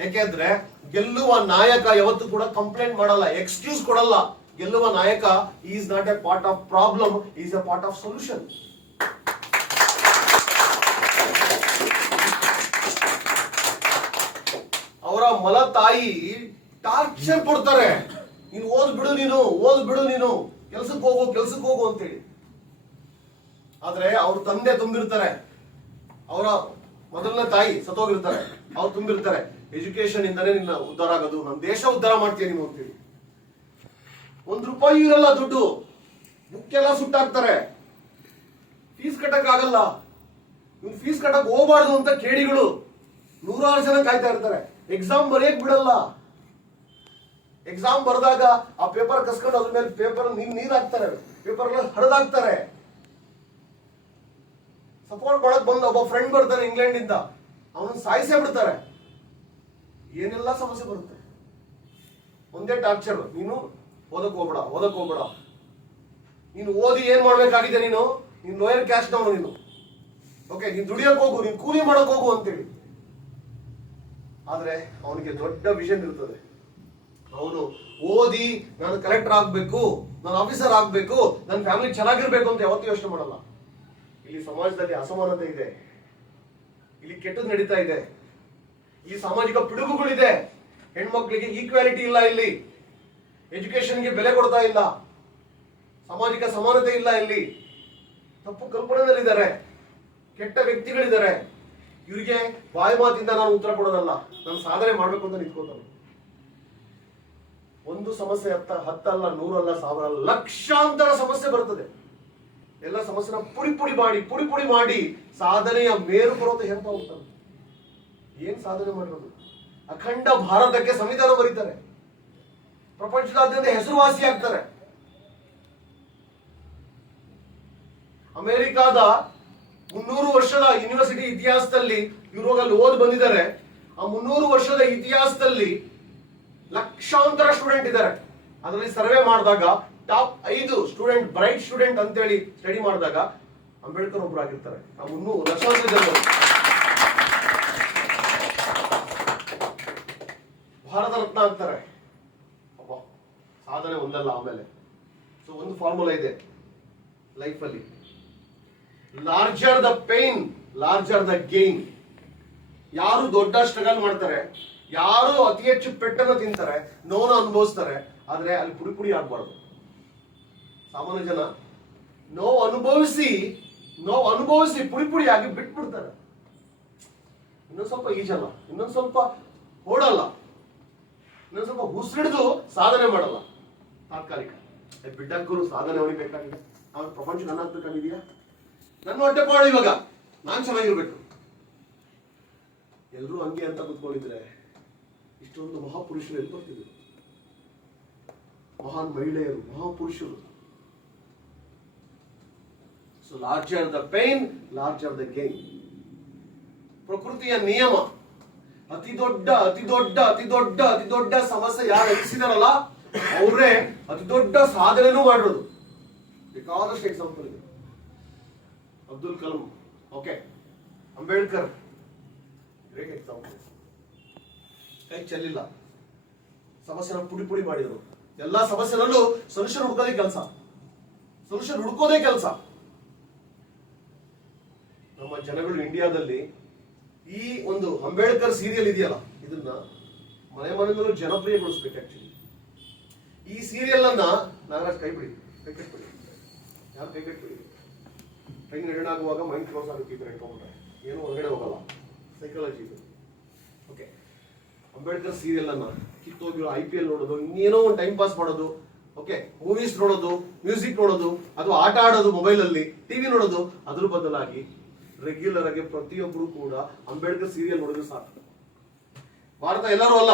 ಯಾಕೆಂದ್ರೆ ಗೆಲ್ಲುವ ನಾಯಕ ಯಾವತ್ತೂ ಕೂಡ ಕಂಪ್ಲೇಂಟ್ ಮಾಡಲ್ಲ, ಎಕ್ಸ್ಕ್ಯೂಸ್ ಕೊಡಲ್ಲ. ಗೆಲ್ಲುವ ನಾಯಕ is not A part of problem, is A part of solution. ಅವರ ಮಲ ತಾಯಿ ಟಾರ್ಚರ್ ಕೊಡ್ತಾರೆ, ನೀನು ಓದ್ ಬಿಡು ನೀನು ಕೆಲ್ಸಕ್ಕೆ ಹೋಗು ಅಂತೇಳಿ. ಆದ್ರೆ ಅವ್ರ ತಂದೆ ತುಂಬಿರ್ತಾರೆ, ಅವರ ಮೊದಲನೇ ತಾಯಿ ಸತ್ತೋಗಿರ್ತಾರೆ, ಅವ್ರು ತುಂಬಿರ್ತಾರೆ, ಎಜುಕೇಶನ್ ಇಂದಾನೆ ನಿನ್ನ ಉದ್ಧಾರ ಆಗೋದು, ನನ್ನ ದೇಶ ಉದ್ಧಾರ ಮಾಡ್ತೀಯ ನೀನು ಅಂತೇಳಿ. ₹1 ಇರಲ್ಲ ದುಡ್ಡು, ಬುಕ್ ಎಲ್ಲ ಸುಟ್ಟಾಕ್ತಾರೆ, ಫೀಸ್ ಕಟ್ಟಕ್ ಆಗಲ್ಲ. ಇವ್ನು ಫೀಸ್ ಕಟ್ಟಕ್ ಹೋಗ್ಬಾರ್ದು ಅಂತ ಕೇಡಿಗಳು 100 ಜನ ಕಾಯ್ತಾ ಇರ್ತಾರೆ. ಎಕ್ಸಾಮ್ ಬರೆಯಕ್ ಬಿಡಲ್ಲ. ಎಕ್ಸಾಮ್ ಬರೆದಾಗ ಆ ಪೇಪರ್ ಕಸ್ಕೊಂಡು ಅದ್ರ ಮೇಲೆ ಪೇಪರ್ ನೀರ್ ಹಾಕ್ತಾರೆ, ಪೇಪರ್ ಹರಿದಾಕ್ತಾರೆ. ಸಪೋರ್ಟ್ ಮಾಡಕ್ ಬಂದ ಒಬ್ಬ ಫ್ರೆಂಡ್ ಬರ್ತಾನೆ ಇಂಗ್ಲೆಂಡ್ ಇಂದ, ಅವನನ್ನು ಸಾಯಿಸೇ ಬಿಡ್ತಾರೆ. ಏನೆಲ್ಲ ಸಮಸ್ಯೆ ಬರುತ್ತೆ. ಒಂದೇ ಟಾರ್ಚರ್, ನೀನು ಓದಕ್ ಹೋಗ್ಬೇಡ. ನೀನು ಓದಿ ಏನ್ ಮಾಡ್ಬೇಕಾಗಿದೆ, ನೀನು ಲೋಯರ್ ಕ್ಯಾಸ್ಟ್ ಅವನು, ನೀನು ಓಕೆ, ನೀನ್ ದುಡಿಯಕ್ ಹೋಗು, ನೀನ್ ಕೂಲಿ ಮಾಡಕ್ ಹೋಗು ಅಂತೇಳಿ. ಆದ್ರೆ ಅವನಿಗೆ ದೊಡ್ಡ ವಿಷನ್ ಇರ್ತದೆ. ಅವನು ಓದಿ ನಾನು ಕಲೆಕ್ಟರ್ ಆಗ್ಬೇಕು, ನಾನು ಆಫೀಸರ್ ಆಗ್ಬೇಕು, ನನ್ನ ಫ್ಯಾಮಿಲಿ ಚೆನ್ನಾಗಿರ್ಬೇಕು ಅಂತ ಯಾವತ್ತೂ ಯೋಚನೆ ಮಾಡಲ್ಲ. ಇಲ್ಲಿ ಸಮಾಜದಲ್ಲಿ ಅಸಮಾನತೆ ಇದೆ, ಇಲ್ಲಿ ಕೆಟ್ಟದ್ದು ನಡೀತಾ ಇದೆ, ಇಲ್ಲಿ ಸಾಮಾಜಿಕ ಪಿಡುಗುಗಳಿದೆ, ಹೆಣ್ಮಕ್ಳಿಗೆ ಈಕ್ವಾಲಿಟಿ ಇಲ್ಲ, ಇಲ್ಲಿ ಎಜುಕೇಶನ್ಗೆ ಬೆಲೆ ಕೊಡ್ತಾ ಇಲ್ಲ, ಸಾಮಾಜಿಕ ಸಮಾನತೆ ಇಲ್ಲ, ಇಲ್ಲಿ ತಪ್ಪು ಕಲ್ಪನೆಯಲ್ಲಿದ್ದಾರೆ, ಕೆಟ್ಟ ವ್ಯಕ್ತಿಗಳಿದ್ದಾರೆ. ಇವರಿಗೆ ಬಾಯಿ ಮಾತಿಂದ ನಾನು ಉತ್ತರ ಕೊಡೋದಲ್ಲ, ನಾನು ಸಾಧನೆ ಮಾಡ್ಬೇಕು ಅಂತ ನಿಂತ್ಕೋತಾನೆ. ಒಂದು ಸಮಸ್ಯೆ ಹತ್ತಲ್ಲ, 100 ಅಲ್ಲ, 1000 ಅಲ್ಲ, ಲಕ್ಷಾಂತರ ಸಮಸ್ಯೆ ಬರ್ತದೆ. ಎಲ್ಲ ಸಮಸ್ಯೆನ ಪುಡಿ ಮಾಡಿ ಸಾಧನೆಯ ಮೇರು ಪರ್ವತ ಹೇಳ್ತಾ ಹೋಗ್ತಾನೆ. ಏನ್ ಸಾಧನೆ ಮಾಡಿರೋದು? ಅಖಂಡ ಭಾರತಕ್ಕೆ ಸಂವಿಧಾನ ಬರೀತಾರೆ, ಪ್ರಪಂಚದಾದ್ಯಂತ ಹೆಸರುವಾಸಿ ಆಗ್ತಾರೆ. ಅಮೆರಿಕಾದ 300 ವರ್ಷದ ಯೂನಿವರ್ಸಿಟಿ ಇತಿಹಾಸದಲ್ಲಿ ಇವ್ರಲ್ಲಿ ಓದ್ ಬಂದಿದ್ದಾರೆ. ಆ 300 ವರ್ಷದ ಇತಿಹಾಸದಲ್ಲಿ ಲಕ್ಷಾಂತರ ಸ್ಟೂಡೆಂಟ್ ಇದ್ದಾರೆ. ಅದರಲ್ಲಿ ಸರ್ವೆ ಮಾಡಿದಾಗ ಟಾಪ್ 5 ಸ್ಟೂಡೆಂಟ್, ಬ್ರೈಟ್ ಸ್ಟೂಡೆಂಟ್ ಅಂತೇಳಿ ಸ್ಟಡಿ ಮಾಡಿದಾಗ ಅಂಬೇಡ್ಕರ್ ಒಬ್ರು ಆಗಿರ್ತಾರೆ. ಆ 300 ಲಕ್ಷಾಂತರ ಜನರು. ಭಾರತ ರತ್ನ ಆಗ್ತಾರೆ. ಅಬ್ಬಾ, ಸಾಧನೆ ಒಂದಲ್ಲ. ಆಮೇಲೆ ಸೊ ಒಂದು ಫಾರ್ಮುಲಾ ಇದೆ ಲೈಫ್ ಅಲ್ಲಿ, larger the pain larger the gain. ಯಾರು ದೊಡ್ಡ ಸ್ಟ್ರಗಲ್ ಮಾಡ್ತಾರೆ, ಯಾರು ಅತಿ ಹೆಚ್ಚು ಪೆಟ್ಟನ್ನು ತಿಂತಾರೆ, ನೋವನ್ನು ಅನುಭವಿಸ್ತಾರೆ, ಆದ್ರೆ ಅಲ್ಲಿ ಪುಡಿ ಪುಡಿ ಆಗ್ಬಾರ್ದು. ಸಾಮಾನ್ಯ ಜನ ನೋವು ಅನುಭವಿಸಿ ಪುಡಿ ಪುಡಿ ಆಗಿ ಬಿಟ್ಬಿಡ್ತಾರೆ. ಇನ್ನೊಂದು ಸ್ವಲ್ಪ ಈಜಲ್ಲ, ಇನ್ನೊಂದು ಸ್ವಲ್ಪ ಓಡಲ್ಲ, ಇನ್ನೊಂದು ಸ್ವಲ್ಪ ಉಸಿರಿಡಿದು ಸಾಧನೆ ಮಾಡಲ್ಲ. ತಾತ್ಕಾಲಿಕ ಬಿಡ್ಡಕ್ಕೂ ಸಾಧನೆ ಅವನಿಗೆ ಬೇಕಾಗಿದೆ. ಅವನ ಪ್ರಪಂಚ ನನ್ನ ಆಗ್ಬೇಕಾಗಿದೆಯಾ? ನನ್ನ ಹೊಟ್ಟೆಪಾಡು ಇವಾಗ ನಾನ್ ಚೆನ್ನಾಗಿರ್ಬೇಕು. ಎಲ್ಲರೂ ಹಂಗೆ ಅಂತ ಕೂತ್ಕೊಂಡಿದ್ರೆ ಇಷ್ಟೊಂದು ಮಹಾಪುರುಷರು ಎಲ್ಲಿ ಬರ್ತಿದ್ರು? ಮಹಾನ್ ಮಹಿಳೆಯರು, ಮಹಾಪುರುಷರು. So larger the pain larger the gain. ಪ್ರಕೃತಿಯ ನಿಯಮ. ಅತಿ ದೊಡ್ಡ ಸಮಸ್ಯೆ ಯಾರು ಎನಿಸಿದಾರಲ್ಲ ಅವರೇ ಅತಿ ದೊಡ್ಡ ಸಾಧನೆನೂ ಮಾಡಿರೋದು. ಬೇಕಾದಷ್ಟು ಎಕ್ಸಾಂಪಲ್ ಇದೆ. Abdul Kalam, okay, Ambedkar, great example. ಕೈ ಚೆಲ್ಲಿಲ್ಲ, ಸಮಸ್ಯೆನ ಪುಡಿ ಪುಡಿ ಮಾಡಿದ್ರು. ಎಲ್ಲಾ ಸಮಸ್ಯೆನಲ್ಲೂ ಸೊಲ್ಯೂಷನ್ ಹುಡುಕೋದೇ ಕೆಲಸ. ನಮ್ಮ ಜನಗಳು ಇಂಡಿಯಾದಲ್ಲಿ ಈ ಒಂದು ಅಂಬೇಡ್ಕರ್ ಸೀರಿಯಲ್ ಇದೆಯಲ್ಲ, ಇದನ್ನ ಮನೆಯಲ್ಲೂ ಜನಪ್ರಿಯಗೊಳಿಸ್ಬೇಕು. ಆಕ್ಚುಲಿ ಈ ಸೀರಿಯಲ್ ಅನ್ನ ನಾಗರಾಜ್ ಕೈಬಿಡಿ, ಯಾರು ಕೈಬಿಡಿ. ಕೈ ನೆರಳಾಗುವಾಗ ಮೈಂಡ್ ಕ್ಲೋಸ್ ಆಗುತ್ತೆ, ಇಟ್ಕೊಂಡ್ಬಿಟ್ರೆ ಏನು ಹೊರಗಡೆ ಹೋಗಲ್ಲ. ಸೈಕಾಲಜಿ ಇದು. ಓಕೆ, ಅಂಬೇಡ್ಕರ್ ಸೀರಿಯಲ್ ಅನ್ನ ಕಿತ್ತೋಗಿರೋ IPL ನೋಡೋದು, ಇನ್ನೇನೋ ಒಂದು ಟೈಮ್ ಪಾಸ್ ಮಾಡೋದು, ಓಕೆ, ಮೂವೀಸ್ ನೋಡೋದು, ಮ್ಯೂಸಿಕ್ ನೋಡೋದು, ಅದು ಆಟ ಆಡೋದು, ಮೊಬೈಲ್ ಅಲ್ಲಿ ಟಿವಿ ನೋಡೋದು, ಅದ್ರ ಬದಲಾಗಿ ರೆಗ್ಯುಲರ್ ಆಗಿ ಪ್ರತಿಯೊಬ್ಬರು ಕೂಡ ಅಂಬೇಡ್ಕರ್ ಸೀರಿಯಲ್ ನೋಡಿದ್ರು ಸಾಕು. ಭಾರತ ಎಲ್ಲರೂ ಅಲ್ಲ,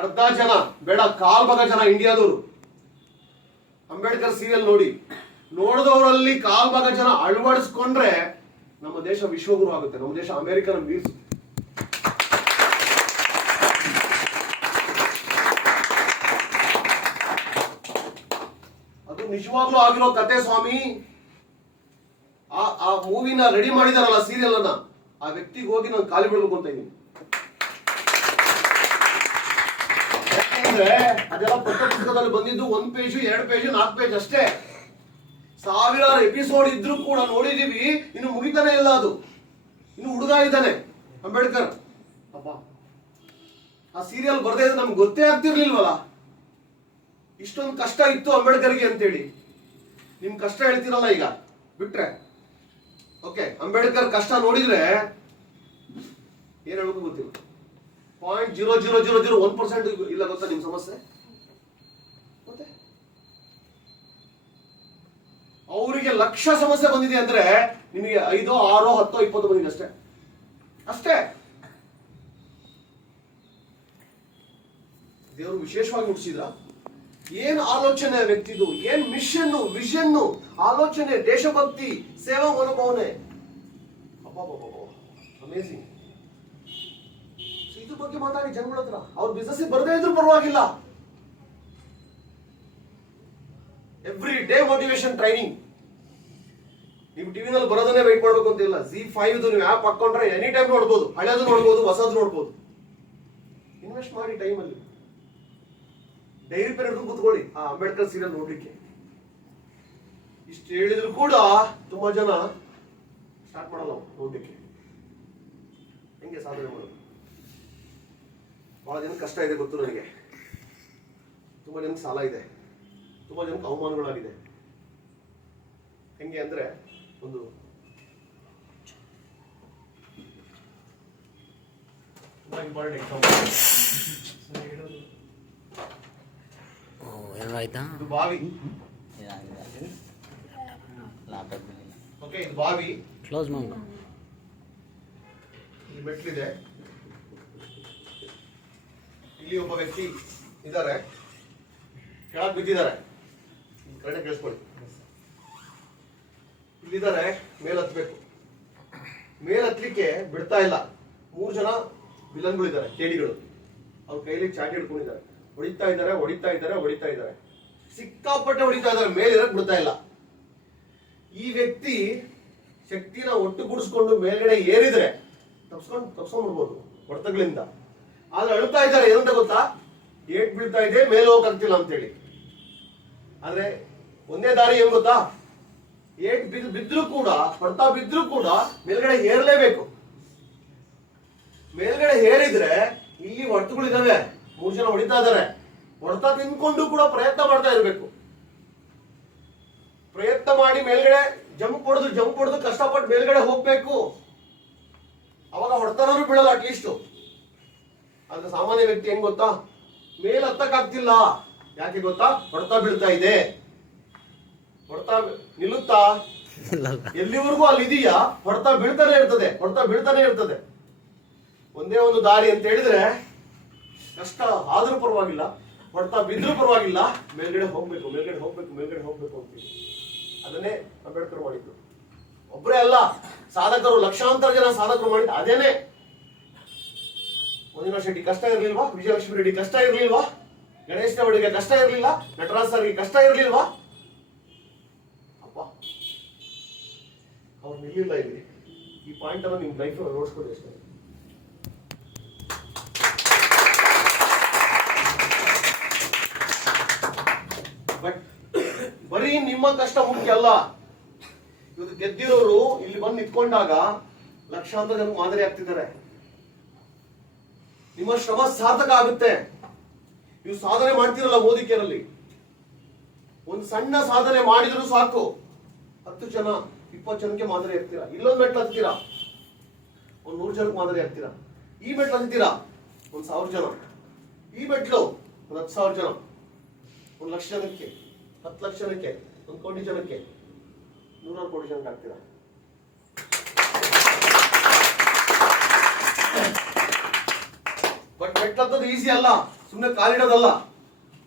ಅರ್ಧ ಜನ ಬೇಡ, ಕಾಲ್ ಭಾಗ ಜನ ಇಂಡಿಯಾದವರು ಅಂಬೇಡ್ಕರ್ ಸೀರಿಯಲ್ ನೋಡಿದವರಲ್ಲಿ ಕಾಲ್ ಭಾಗ ಜನ ಅಳವಡಿಸ್ಕೊಂಡ್ರೆ ನಮ್ಮ ದೇಶ ವಿಶ್ವಗುರು ಆಗುತ್ತೆ. ನಮ್ಮ ದೇಶ ಅಮೆರಿಕನ ಮೀರಿಸುತ್ತೆ. ಅದು ನಿಜವಾಗ್ಲೂ ಆಗಿರೋ ಕತೆ ಸ್ವಾಮಿ. ಆ ಮೂವಿನ ರೆಡಿ ಮಾಡಿದಾರಲ್ಲ, ಸೀರಿಯಲ್ ಅನ್ನ, ಆ ವ್ಯಕ್ತಿಗೆ ಹೋಗಿ ನಾನು ಖಾಲಿ ಬಿಡ್ಬೇಕು ಅಂತ ಇದ್ದೀನಿ. ಯಾಕಂದ್ರೆ ಅದೆಲ್ಲ ಪಠ್ಯ ಪುಸ್ತಕದಲ್ಲಿ ಬಂದಿದ್ದು 1 ಪೇಜ್ 2 ಪೇಜ್ 4 ಪೇಜ್ ಅಷ್ಟೇ. ಸಾವಿರಾರು ಎಪಿಸೋಡ್ ಇದ್ರೂ ಕೂಡ ನೋಡಿದೀವಿ, ಇನ್ನು ಮುಗಿತಾನೆ ಇಲ್ಲ. ಅದು ಇನ್ನು ಹುಡುಗ ಇದ್ದಾನೆ ಅಂಬೇಡ್ಕರ್. ಅಪ್ಪ, ಆ ಸೀರಿಯಲ್ ಬರ್ದೇ ಇದ್ರೆ ನಮ್ಗೆ ಗೊತ್ತೇ ಆಗ್ತಿರ್ಲಿಲ್ವಲ್ಲ ಇಷ್ಟೊಂದು ಕಷ್ಟ ಇತ್ತು ಅಂಬೇಡ್ಕರ್ಗೆ ಅಂತೇಳಿ. ನಿಮ್ ಕಷ್ಟ ಹೇಳ್ತೀರಲ್ಲ ಈಗ ಬಿಟ್ರೆ, ಓಕೆ, ಅಂಬೇಡ್ಕರ್ ಕಷ್ಟ ನೋಡಿದ್ರೆ ಏನ್ ಹೇಳೋದು ಗೊತ್ತಿಲ್ಲ. 0.0001% ಇಲ್ಲ ಗೊತ್ತಾ ನಿಮ್ ಸಮಸ್ಯೆ? ಮತ್ತೆ ಅವರಿಗೆ ಲಕ್ಷ ಸಮಸ್ಯೆ ಬಂದಿದೆ ಅಂದ್ರೆ ನಿಮಗೆ 5, 6, 10, 20 ಬಂದಿದೆ ಅಷ್ಟೇ. ದೇವರು ವಿಶೇಷವಾಗಿ ಮುಟ್ಟಿಸಿದ್ರ? ಏನ್ ಆಲೋಚನೆ ವ್ಯಕ್ತಿದು, ಏನ್ ಮಿಷನ್, ವಿಷನ್, ಆಲೋಚನೆ, ದೇಶಭಕ್ತಿ, ಸೇವಾ ಮನೋಭಾವನೆ. ಅಮೇಜಿಂಗ್. ಇದ್ರ ಬಗ್ಗೆ ಮಾತಾಡಿ ಜನಗಳ ಹತ್ರ. ಅವ್ರ ಬಿಸ್ನೆಸ್ ಬರದೇ ಇದ್ರೂ ಪರವಾಗಿಲ್ಲ. Every day motivation training. ನೀವು ಟಿವಿನಲ್ಲಿ ಬರೋದನ್ನೇ ವೆಯ್ಟ್ ಮಾಡ್ಬೇಕು ಅಂತಿಲ್ಲ. ZEE5 ನೀವು ಆಪ್ ಹಾಕೊಂಡ್ರೆ ಎನಿ ಟೈಮ್ ನೋಡ್ಬೋದು. ಹಳೆದು ನೋಡ್ಬೋದು, ಹೊಸದು ನೋಡ್ಬೋದು. ಇನ್ವೆಸ್ಟ್ ಮಾಡಿ ಟೈಮಲ್ಲಿ. ಡೈರಿ ಪೀರಿಯಡ್ ಕೂತ್ಕೊಳ್ಳಿ ಆ ಅಂಬೇಡ್ಕರ್ ಸೀರಿಯಲ್ ನೋಡ್ಲಿಕ್ಕೆ. ಇಷ್ಟು ಹೇಳಿದ್ರು ಕೂಡ ತುಂಬಾ ಜನ ಸ್ಟಾರ್ಟ್ ಮಾಡಲ್ಲ ನೋಡ್ಲಿಕ್ಕೆ. ಹೆಂಗೆ ಸಾಧನೆ ಮಾಡೋದು? ಬಹಳ ಜನಕ್ಕೆ ಕಷ್ಟ ಇದೆ ಗೊತ್ತು ನನಗೆ. ತುಂಬಾ ಜನಕ್ಕೆ ಸಾಲ ಇದೆ, ತುಂಬಾ ಜನಕ್ಕೆ ಅವಮಾನಗಳಾಗಿದೆ. ಹೆಂಗೆ ಅಂದ್ರೆ, ಒಂದು ಇಂಪಾರ್ಟೆಂಟ್ ಎಕ್ಸಾಂಪಲ್. ಇದು ಬಾವಿ. ಓಕೆ, ಇದು ಬಾವಿ. ಕ್ಲೋಸ್ ಮಾಡು. ಇಲ್ಲಿ ಮೆಟ್ಲಿದೆ. ಇಲ್ಲಿ ಒಬ್ಬ ವ್ಯಕ್ತಿ ಇದ್ದಾರೆ, ಕೆಳಗೆ ಬಿದ್ದಿದ್ದಾರೆ. ಕರೆಕ್ಟಾಗಿ ಕೇಳಿಸ್ಕೊಳ್ಳಿ. ಇಲ್ಲಿದ್ದಾರೆ, ಮೇಲ್ ಹತ್ಬೇಕು. ಮೇಲ್ ಹತ್ಲಿಕ್ಕೆ ಬಿಡ್ತಾ ಇಲ್ಲ. 3 ಜನ ವಿಲನ್ಗಳಿದ್ದಾರೆ, ಕೇಡಿಗಳು. ಅವ್ರ ಕೈಲಿ ಚಾಟಿ ಹಿಡ್ಕೊಂಡಿದ್ದಾರೆ. ಹೊಡಿತಾ ಇದ್ದಾರೆ, ಸಿಕ್ಕಾಪಟ್ಟೆ ಹೊಡಿತಾ ಇದ್ದಾರೆ. ಮೇಲಿರಕ್ ಬಿಡ್ತಾ ಇಲ್ಲ. ಈ ವ್ಯಕ್ತಿ ಶಕ್ತಿನ ಒಟ್ಟುಗೂಡಿಸ್ಕೊಂಡು ಮೇಲ್ಗಡೆ ಏರಿದ್ರೆ ತಪ್ಸ್ಕೊಂಡ್ಬಿಡ್ಬೋದು ಹೊಡೆತಗಳಿಂದ. ಆದ್ರೆ ಅಳ್ತಾ ಇದ್ದಾರೆ ಏನಂತ ಗೊತ್ತಾ, ಏಟ್ ಬೀಳ್ತಾ ಇದೆ, ಮೇಲೆ ಹೋಗಕ್ಕಾಗ್ತಿಲ್ಲ ಅಂತೇಳಿ. ಆದ್ರೆ ಒಂದೇ ದಾರಿ ಏನ್ ಗೊತ್ತಾ, ಏಟ್ ಬಿದ್ರು ಕೂಡ, ಹೊಡ್ತಾ ಬಿದ್ರು ಕೂಡ ಮೇಲ್ಗಡೆ ಏರ್ಲೇಬೇಕು. ಮೇಲ್ಗಡೆ ಏರಿದ್ರೆ ಇಲ್ಲಿ ಹೊಡೆತುಗಳಿದಾವೆ, 3 ಜನ ಹೊಡಿತಾ ಇದಾರೆ, ಹೊಡ್ತಾ ತಿನ್ಕೊಂಡು ಕೂಡ ಪ್ರಯತ್ನ ಮಾಡ್ತಾ ಇರ್ಬೇಕು. ಪ್ರಯತ್ನ ಮಾಡಿ ಮೇಲ್ಗಡೆ ಜಂಪ್ ಹೊಡೆದು ಕಷ್ಟಪಟ್ಟು ಮೇಲ್ಗಡೆ ಹೋಗ್ಬೇಕು. ಅವಾಗ ಹೊಡ್ತಾನೂ ಬೀಳಲ್ಲ ಅಟ್ಲೀಸ್ಟ್. ಆದ್ರೆ ಸಾಮಾನ್ಯ ವ್ಯಕ್ತಿ ಹೆಂಗ್ ಗೊತ್ತಾ, ಮೇಲ್ ಹತ್ತಕ್ಕಾಗ್ತಿಲ್ಲ. ಯಾಕೆ ಗೊತ್ತಾ, ಹೊಡ್ತಾ ಬೀಳ್ತಾ ಇದೆ. ಹೊಡ್ತಾ ನಿಲ್ಲುತ್ತಾ, ಎಲ್ಲಿವರೆಗೂ ಅಲ್ಲಿ ಇದೆಯಾ, ಹೊಡ್ತಾ ಬೀಳ್ತಾನೆ ಇರ್ತದೆ. ಒಂದೇ ಒಂದು ದಾರಿ ಅಂತ ಹೇಳಿದ್ರೆ, ಕಷ್ಟ ಆದ್ರೂ ಪರವಾಗಿಲ್ಲ, ಹೊಡ್ತಾ ಬಿದ್ರೂ ಪರವಾಗಿಲ್ಲ, ಮೇಲ್ಗಡೆ ಹೋಗ್ಬೇಕು ಅಂತೀವಿ. ಅದನ್ನೇ ಅಂಬೇಡ್ಕರ್ ಮಾಡಿದ್ರು. ಒಬ್ಬರೇ ಅಲ್ಲ, ಸಾಧಕರು, ಲಕ್ಷಾಂತರ ಜನ ಸಾಧಕರು ಮಾಡಿದ್ದು ಅದೇನೆ. ಮಂಜುನಾಥ್ ಶೆಟ್ಟಿ ಕಷ್ಟ ಇರ್ಲಿಲ್ವಾ, ವಿಜಯಲಕ್ಷ್ಮಿ ರೆಡ್ಡಿ ಕಷ್ಟ ಇರ್ಲಿಲ್ವಾ, ಗಣೇಶ್ ಅವರಿಗೆ ಕಷ್ಟ ಇರ್ಲಿಲ್ಲ, ನಟರಾಜ್ ಸರ್ಗೆ ಕಷ್ಟ ಇರ್ಲಿಲ್ವಾ? ಅಪ್ಪ, ಅವ್ರು ನಿಲ್ಲಿಲ್ಲ ಇಲ್ಲಿ. ಈ ಪಾಯಿಂಟ್ ಅನ್ನು ನಿಮ್ ಲೈಫ್ ನೋಡ್ಸ್ಕೊಳ್ಳಿ ಅಷ್ಟೇ. ಬಟ್ ಬರೀ ನಿಮ್ಮ ಕಷ್ಟ ಮುಖ್ಯ ಅಲ್ಲ. ಇವತ್ತು ಗೆದ್ದಿರೋರು ಇಲ್ಲಿ ಬಂದು ನಿಂತ್ಕೊಂಡಾಗ ಲಕ್ಷಾಂತರ ಜನ ಮಾದರಿ ಆಗ್ತಿದ್ದಾರೆ. ನಿಮ್ಮ ಶ್ರಮ ಸಾರ್ಥಕ ಆಗುತ್ತೆ. ನೀವು ಸಾಧನೆ ಮಾಡ್ತಿರಲ್ಲ ಮೋದಿಕೆಯಲ್ಲಿ, ಒಂದು ಸಣ್ಣ ಸಾಧನೆ ಮಾಡಿದ್ರು ಸಾಕು, 10 ಜನ 20 ಜನಕ್ಕೆ ಮಾದರಿ ಆಗ್ತೀರಾ. ಇಲ್ಲೊಂದು ಮೆಟ್ಲು ಹತ್ತೀರಾ, ಒಂದು 100 ಜನಕ್ಕೆ ಮಾದರಿ ಆಗ್ತೀರಾ. ಈ ಮೆಟ್ಲು ಹತ್ತೀರಾ, 1000 ಜನ. ಈ ಮೆಟ್ಲು 10,000 ಜನ, 1 ಲಕ್ಷ ಜನಕ್ಕೆ, 10 ಲಕ್ಷ ಜನಕ್ಕೆ, 1 ಕೋಟಿ ಜನಕ್ಕೆ, 100 ಕೋಟಿ ಜನಕ್ಕೆ ಆಗ್ತೀರಾ. ಬಟ್ ಮೆಟ್ಲು ಹತ್ತೋದು ಈಸಿ ಅಲ್ಲ, ಸುಮ್ಮನೆ ಕಾಲಿಡೋದಲ್ಲ.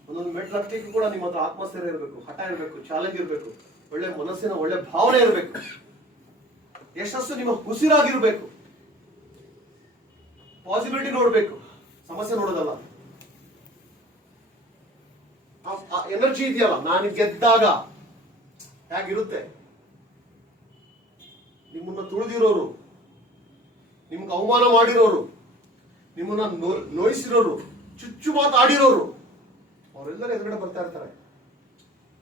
ಒಂದೊಂದು ಮೆಟ್ಲು ಹತ್ತಲಿಕ್ಕೆ ಕೂಡ ನಿಮ್ಮ ಹತ್ರ ಆತ್ಮಸ್ಥೈರ್ಯ ಇರಬೇಕು, ಹಠ ಇರಬೇಕು, ಚಾಲೆಂಜ್ ಇರಬೇಕು, ಒಳ್ಳೆ ಮನಸ್ಸಿನ ಒಳ್ಳೆ ಭಾವನೆ ಇರಬೇಕು, ಯಶಸ್ಸು ನಿಮ್ಮ ಉಸಿರಾಗಿರ್ಬೇಕು, ಪಾಸಿಬಿಲಿಟಿ ನೋಡ್ಬೇಕು, ಸಮಸ್ಯೆ ನೋಡೋದಲ್ಲ. ಎನರ್ಜಿ ಇದೆಯಲ್ಲ, ನಾನು ಗೆದ್ದಾಗ ಹೇಗಿರುತ್ತೆ, ನಿಮ್ಮನ್ನ ತುಳಿದಿರೋರು, ನಿಮ್ಗೆ ಅವಮಾನ ಮಾಡಿರೋರು, ನಿಮ್ಮನ್ನ ನೋಯಿಸಿರೋರು, ಚುಚ್ಚು ಮಾತಾಡಿರೋರು, ಅವರೆಲ್ಲರೂ ಎದುರುಗಡೆ ಬರ್ತಾ ಇರ್ತಾರೆ.